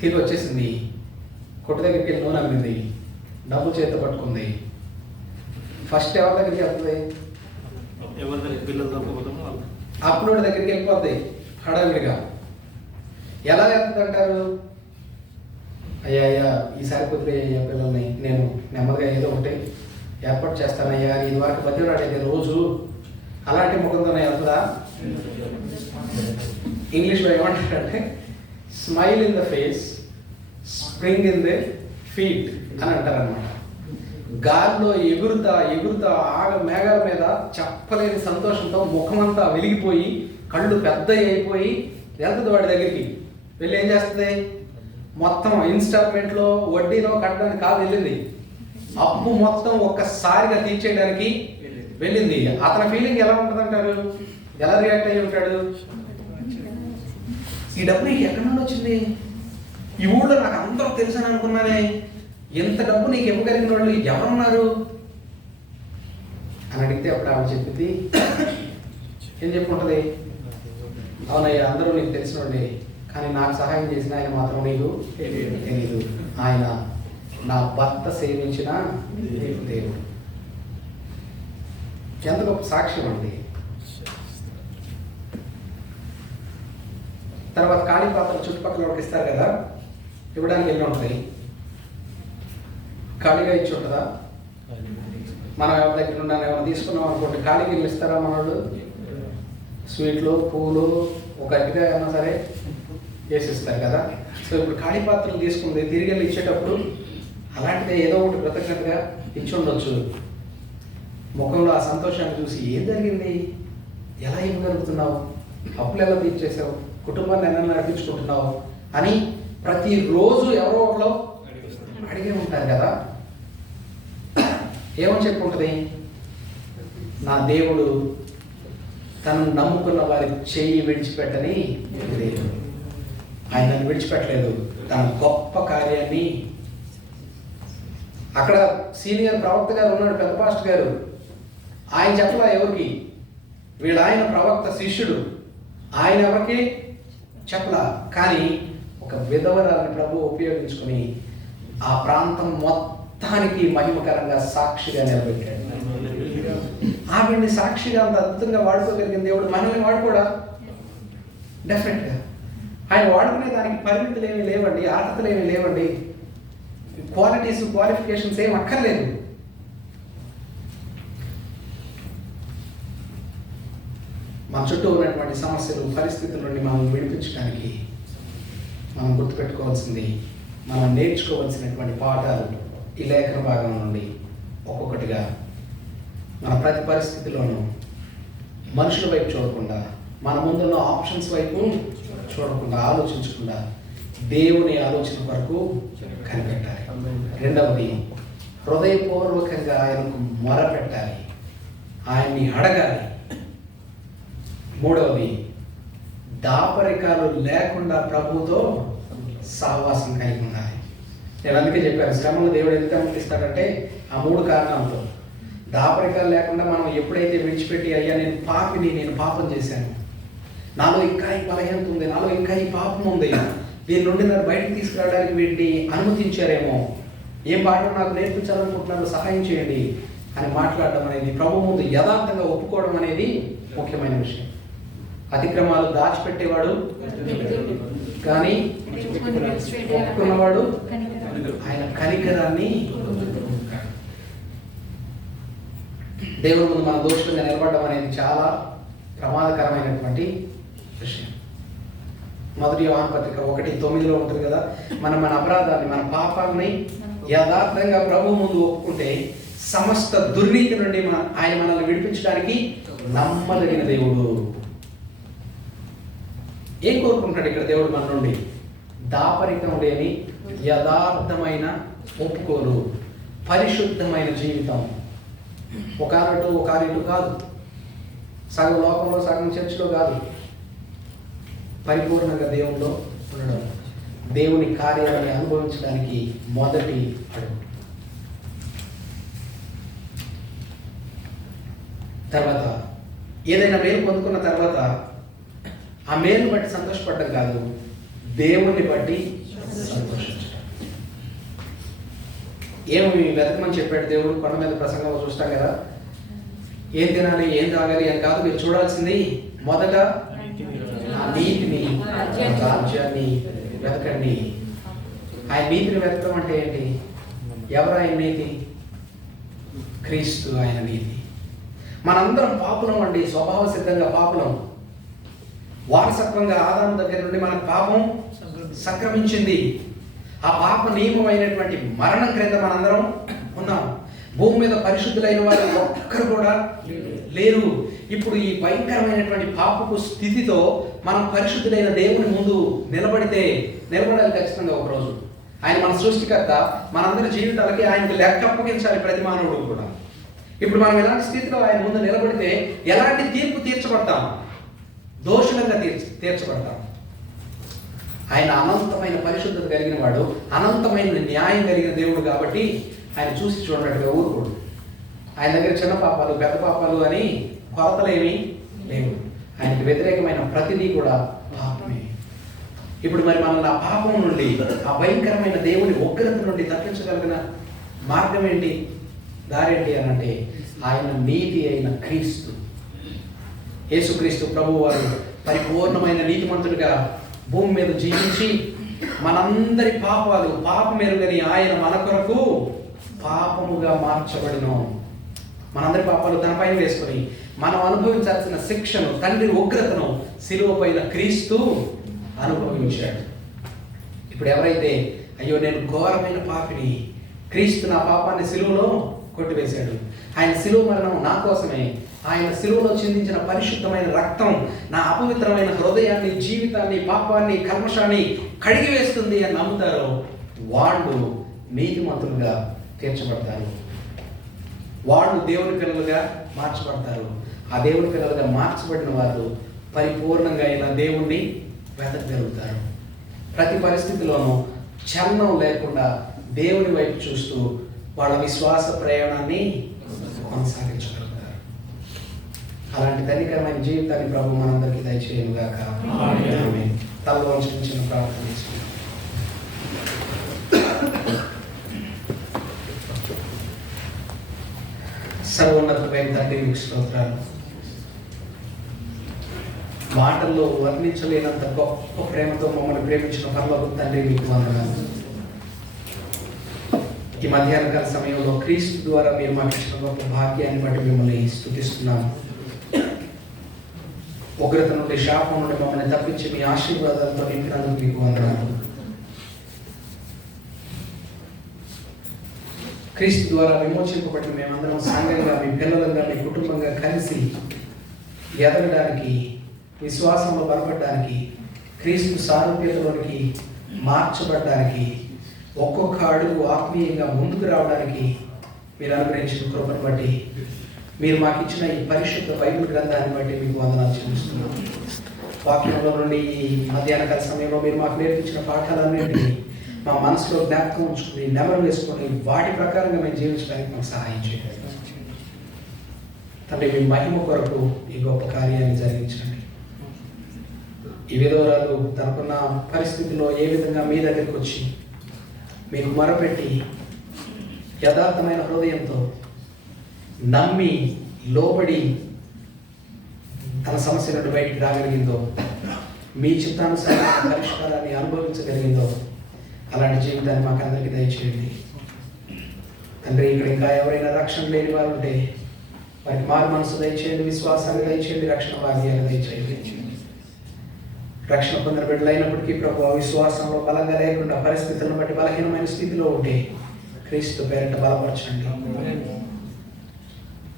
తిరిగి వచ్చేసింది, కొట్టు దగ్గరికి వెళ్ళి నూనె అమ్మింది, డబ్బు చేత పట్టుకుంది. ఫస్ట్ ఎవరి దగ్గరికి వెళ్తుంది? అప్పుడు దగ్గరికి వెళ్ళిపోద్ది హడావిడిగా. ఎలా వెళ్తుంది అంటారు? అయ్యా అయ్యా ఈసారి కుదిరే పిల్లల్ని నేను నెమ్మదిగా ఏదో ఒకటి ఏర్పాటు చేస్తానయ్యా అని ఇది వరకు బతిలాడేది రోజు. అలాంటి ముఖంతోనే వెళ్తుందా? ఇంగ్లీష్లో ఏమంటారంటే smile in the face, spring in the feet అని అంటారనమాట. గాల్లో ఎగురుతా ఎగురుతా మేఘాల మీద చెప్పలేని సంతోషంతో ముఖమంతా వెలిగిపోయి కళ్ళు పెద్ద అయిపోయి వెళ్తుంది వాడి దగ్గరికి. వెళ్ళి ఏం చేస్తుంది? మొత్తం ఇన్స్టాల్మెంట్లో వడ్డీలో కట్టడానికి కాదు వెళ్ళింది, అప్పు మొత్తం ఒక్కసారిగా తీర్చేయడానికి వెళ్ళింది. అతని ఫీలింగ్ ఎలా ఉంటుంది అంటారు? ఎలా రియాక్ట్ అయ్యి ఉంటాడు? ఈ డబ్బు నీకు ఎక్కడి నుండి వచ్చింది? ఈ ఊళ్ళో నాకు అందరూ తెలుసు అని అనుకున్నానే, ఎంత డబ్బు నీకు ఇవ్వగలిగిన వాళ్ళు ఎవరున్నారు అని అడిగితే అప్పుడు ఆవిడ చెప్పింది, ఏం చెప్పుకుంటుంది? అవునయ్యా, అందరూ నీకు తెలిసినండి, కానీ నాకు సహాయం చేసిన ఆయన మాత్రం నీకు తెలియదు. ఆయన నా భర్త సేవించిన దేవుడు. ఎంత గొప్ప సాక్ష్యం అండి. తర్వాత ఖాళీ పాత్రలు చుట్టుపక్కల వాళ్ళకి ఇస్తారు కదా, ఇవ్వడానికి ఎన్ని ఉంటాయి? ఖాళీగా ఇచ్చి ఉంటుందా? మనం ఎవరి దగ్గర ఉన్నాను ఏమైనా తీసుకున్నాం అనుకోండి, ఖాళీగా ఇల్లు ఇస్తారా మనోళ్ళు? స్వీట్లు, పూలు, ఒక అట్టిగా ఏమన్నా సరే వేసిస్తారు కదా. సో ఇప్పుడు ఖాళీ పాత్రలు తీసుకుంది తిరిగి వెళ్ళి ఇచ్చేటప్పుడు అలాంటిదే ఏదో ఒకటి కృతజ్ఞతగా ఇచ్చి ఉండొచ్చు. ముఖంలో ఆ సంతోషాన్ని చూసి ఏం జరిగింది, ఎలా ఇవ్వగలుగుతున్నావు, అప్పులు ఎలా తీర్చేసావు, కుటుంబాన్ని ఎలా నడిపించుకుంటున్నావు అని ప్రతిరోజు ఎవరో ఒకరు అడిగే ఉంటారు కదా. ఏమని చెప్పుకుంటుంది? నా దేవుడు తను నమ్ముకున్న వారి చేయి విడిచిపెట్టని దేవుడు. ఆయన విడిచిపెట్టలేదు. తన గొప్ప కార్యాన్ని అక్కడ సీనియర్ ప్రవక్త గారు ఉన్నాడు, పెద్ద పాస్టర్ గారు. ఆయన చెప్పలా ఎవరికి, వీళ్ళు ఆయన ప్రవక్త శిష్యుడు, ఆయన ఎవరికి చెప్పలా. కానీ ఒక విధవరాన్ని ప్రభు ఉపయోగించుకొని ఆ ప్రాంతం మొత్తానికి మహిమకరంగా సాక్షిగా నిలబెట్టాడు. ఆవిడ్ని సాక్షిగా అంత అద్భుతంగా వాడుకోగలిగిన దేవుడు మనల్ని వాడుకోడా? డెఫినెట్గా. ఆయన వాడుకునే దానికి పరిమితులు ఏమి లేవండి, అర్హతలు ఏమి లేవండి, క్వాలిటీస్ క్వాలిఫికేషన్స్ ఏమి అక్కర్లేదు. మన చుట్టూ ఉన్నటువంటి సమస్యలు పరిస్థితుల నుండి మనం విడిపించడానికి మనం గుర్తుపెట్టుకోవాల్సింది, మనం నేర్చుకోవాల్సినటువంటి పాఠాలు ఈ లేఖన భాగం నుండి ఒక్కొక్కటిగా మన ప్రతి పరిస్థితిలోనూ మనుషుల వైపు చూడకుండా, మన ముందున్న ఆప్షన్స్ వైపు చూడకుండా, ఆలోచించకుండా దేవుని ఆలోచన వరకు కనిపెట్టాలి. రెండవది, హృదయపూర్వకంగా ఆయనకు మొరపెట్టాలి, ఆయన్ని అడగాలి. మూడవది, దాపరికాలు లేకుండా ప్రభుతో సహవాసం కలిగి ఉండాలి. నేను అందుకే చెప్పాను, శ్రమను దేవుడు ఎంత ఇస్తాడంటే ఆ 3 కారణాలతో. దాపరికాలు లేకుండా మనం ఎప్పుడైతే విడిచిపెట్టి, అయ్యా నేను పాపిని, నేను పాపం చేశాను, నాలో ఇంకా ఈ బలహీనత ఉంది, నాలో ఇంకా ఈ పాపం ఉంది, దీని నుండి నన్ను బయటకు తీసుకురావడానికి వీటిని అనుమతించారేమో, ఏం పాఠం నాకు నేర్పించాలనుకుంటున్నారో సహాయం చేయండి అని మాట్లాడడం అనేది, ప్రభు ముందు యథార్థంగా ఒప్పుకోవడం అనేది ముఖ్యమైన విషయం. అతిక్రమాలు దాచిపెట్టేవాడు కానీ ఒప్పుకున్నవాడు ఆయన కనికరాన్ని. దేవుడి ముందు మన దోషులుగా నిలబడడం అనేది చాలా ప్రమాదకరమైనటువంటి విషయం. మొదటి యోహాను పత్రిక 1:9 ఉంటుంది కదా, మనం మన అపరాధాన్ని, మన పాపాలని యథార్థంగా ప్రభు ముందు ఒప్పుకుంటే సమస్త దుర్నీతి నుండి ఆయన మనల్ని విడిపించడానికి నమ్మదగిన దేవుడు. ఏం కోరుకుంటున్నాడు ఇక్కడ దేవుడు మన నుండి? దాపరికం లేని యథార్థమైన ఒప్పుకోలు, పరిశుద్ధమైన జీవితం. ఒక ఆరటు ఒక ఆరిటు కాదు, సగం లోకంలో సగం చర్చిలో కాదు, పరిపూర్ణంగా దేవుల్లో ఉండడం, దేవుని కార్యాలని అనుభవించడానికి మొదటి అడుగు. తర్వాత ఏదైనా మేలు పొందుకున్న తర్వాత ఆ మేలుని బట్టి సంతోషపడడం కాదు, దేవుణ్ణి బట్టి సంతోషించడం. ఏమి వెతకమని చెప్పాడు దేవుడు? కొండ మీద ప్రసంగంలో చూస్తాం కదా, ఏం తినాలి, ఏం తాగాలి అని కాదు, మీరు చూడాల్సింది మొదట ఆ నీతిని, రాజ్యాన్ని వెతకండి. ఆయన నీతిని వెతకడం అంటే ఏంటి? ఎవరు ఆయన నీతి? క్రీస్తు ఆయన నీతి. మనందరం పాపులం అండి, స్వభావ సిద్ధంగా పాపులం. వారసత్వంగా ఆదాము దగ్గర నుండి మనకు పాపం సంక్రమించింది. ఆ పాప నియమం అయినటువంటి మరణం క్రింద మనందరం ఉన్నాం. భూమి మీద పరిశుద్ధులైన వారు ఒక్కరు కూడా లేరు. ఇప్పుడు ఈ భయంకరమైనటువంటి పాపపు స్థితితో మనం పరిశుద్ధులైన దేవుని ముందు నిలబడాలి ఖచ్చితంగా ఒకరోజు. ఆయన మన సృష్టికర్త, మనందరి జీవితాలకి ఆయనకు లెక్క అప్పగించాలి ప్రతి మానవుడు కూడా. ఇప్పుడు మనం ఎలాంటి స్థితిలో ఆయన ముందు నిలబడితే ఎలాంటి తీర్పు తీర్చబడతాం? దోషులంగా తీర్చబడతాం. ఆయన అనంతమైన పరిశుద్ధత కలిగిన వాడు, అనంతమైన న్యాయం కలిగిన దేవుడు కాబట్టి ఆయన చూసి చూడనట్టుగా ఊరుకోడు. ఆయన దగ్గర చిన్న పాపాలు, పెద్ద పాపాలు అని కొరతలేమి లేవు. ఆయనకు వ్యతిరేకమైన ప్రతిదీ కూడా పాపమే. ఇప్పుడు మరి మనల్ని ఆ పాపం నుండి, ఆ భయంకరమైన దేవుని ఉగ్రత నుండి తప్పించగలిగిన మార్గం ఏంటి, దారేంటి అని అంటే ఆయన నీతి అయిన క్రీస్తు, యేసుక్రీస్తు ప్రభువు వారు పరిపూర్ణమైన నీతిమంతుడిగా భూమి మీద జీవించి మనందరి పాపమెరుగని ఆయన మన కొరకు పాపముగా మార్చబడిన, మనందరి పాపాలు తన పైన వేసుకొని మనం అనుభవించాల్సిన శిక్షను, తండ్రి ఉగ్రతను శిలువ పైన క్రీస్తు అనుభవించాడు. ఇప్పుడు ఎవరైతే అయ్యో నేను ఘోరమైన పాపిని, క్రీస్తు నా పాపాన్ని శిలువలో కొట్టివేశాడు, ఆయన శిలువ మరణం నా కోసమే, ఆయన శిలువలో చిందించిన పరిశుద్ధమైన రక్తం నా అపవిత్రమైన హృదయాన్ని, జీవితాన్ని, పాపాన్ని, కల్మషాన్ని కడిగివేస్తుంది అని నమ్ముతారో వాళ్ళు నీతిమంతులుగా తీర్చబడతారు, వాళ్ళు దేవుని పిల్లలుగా మార్చబడతారు. ఆ దేవుని పిల్లలుగా మార్చబడిన వారు పరిపూర్ణంగా అయిన దేవుణ్ణి వెతకగలుగుతారు. ప్రతి పరిస్థితిలోనూ చలనం లేకుండా దేవుని వైపు చూస్తూ వాళ్ళ విశ్వాస ప్రయాణాన్ని కొనసాగించగలుగుతారు. అలాంటి ధన్యకరమైన జీవితాన్ని ప్రభు మనందరికీ దయచేయనుగాక. తలలో చిన్న ప్రార్థన చేసుకుంటాం. సర్వోన్నతమైన తండ్రి మీకు స్తోత్రాలు. మాటల్లో వర్ణించలేనంత గొప్ప ప్రేమతో మమ్మల్ని ప్రేమించిన పరలోక తండ్రి మీకు వందనాలు. ఈ మధ్యాహ్న కాల సమయంలో క్రీస్తు ద్వారా మీరు మాకు ఇచ్చిన గొప్ప భాగ్యాన్ని బట్టి మిమ్మల్ని స్తుతిస్తున్నాము. ఉగ్రత నుండి, శాపం నుండి మమ్మల్ని తప్పించి మీ ఆశీర్వాదాలతో నింపినందుకు మీకు వందనాలు. క్రీస్తు ద్వారా విమోచింపబడిన మేమందరం సంఘంగా, మీ పిల్లలుగా, మీ కుటుంబంగా కలిసి ఎదగడానికి, విశ్వాసంలో బలపడడానికి, క్రీస్తు సారూప్యతలోనికి మార్చబడడానికి, ఒక్కొక్క అడుగు ఆత్మీయంగా ముందుకు రావడానికి మీరు అనుగ్రహించిన కృపను బట్టి, మీరు మాకు ఇచ్చిన ఈ పరిశుద్ధ బైబిల్ గ్రంథాన్ని బట్టి మీకు వందనాలు చెల్లిస్తున్నాం. వాక్యంలో నుండి ఈ మధ్యాహ్నకాల సమయంలో మీరు మాకు నేర్పించిన పాఠాలన్నింటినీ మా మనసులో జ్ఞాపకం ఉంచుకుని, నెమరు వేసుకొని వాటి ప్రకారంగా మేము జీవించడానికి మాకు సహాయం చేయండి తండ్రి. మీ మహిమ కొరకు ఈ గొప్ప కార్యాన్ని జరిగించండి. ఈ విధవరాలు తనకున్న పరిస్థితిలో ఏ విధంగా మీ దగ్గరికి వచ్చి మీకు మొరపెట్టి యథార్థమైన హృదయంతో నమ్మి లోబడి తన సమస్య నుండి బయటికి రాగలిగిందో, మీ చిత్తానుసారమైన పరిష్కారాన్ని అనుభవించగలిగిందో, అలాంటి జీవితాన్ని మాకు అందరికీ దయచేయండి తండ్రి. ఇక్కడ ఇంకా ఎవరైనా రక్షణ లేని వారు ఉంటే వారికి మారు మనసు దయచేయండి, విశ్వాసాన్ని దయచేయండి, రక్షణ భాగ్యాన్ని దయచేయండి. రక్షణ పొందిన బిడ్డలైనప్పటికీ ప్రభు విశ్వాసంలో బలంగా లేకుండా, పరిస్థితులను బట్టి బలహీనమైన స్థితిలో ఉంటే క్రీస్తు పేరిట బలపరచండి.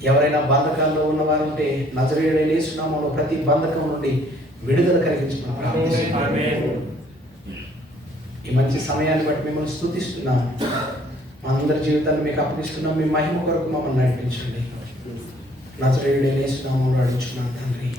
ఎవరైనా బంధకాల్లో ఉన్నవారు ఉంటే నజరేయుడైన యేసు నామములో ప్రతి బంధకం నుండి విడుదల కలిగించుకున్నాం. ఈ మంచి సమయాన్ని బట్టి మిమ్మల్ని స్తుతిస్తున్నాం. మా అందరి జీవితాన్ని మీకు అప్పగిస్తున్నాం. మీ మహిమ కొరకు మమ్మల్ని నడిపించండి. నజరేయుడైన యేసు నామములో అడుగుచున్నాం తండ్రి.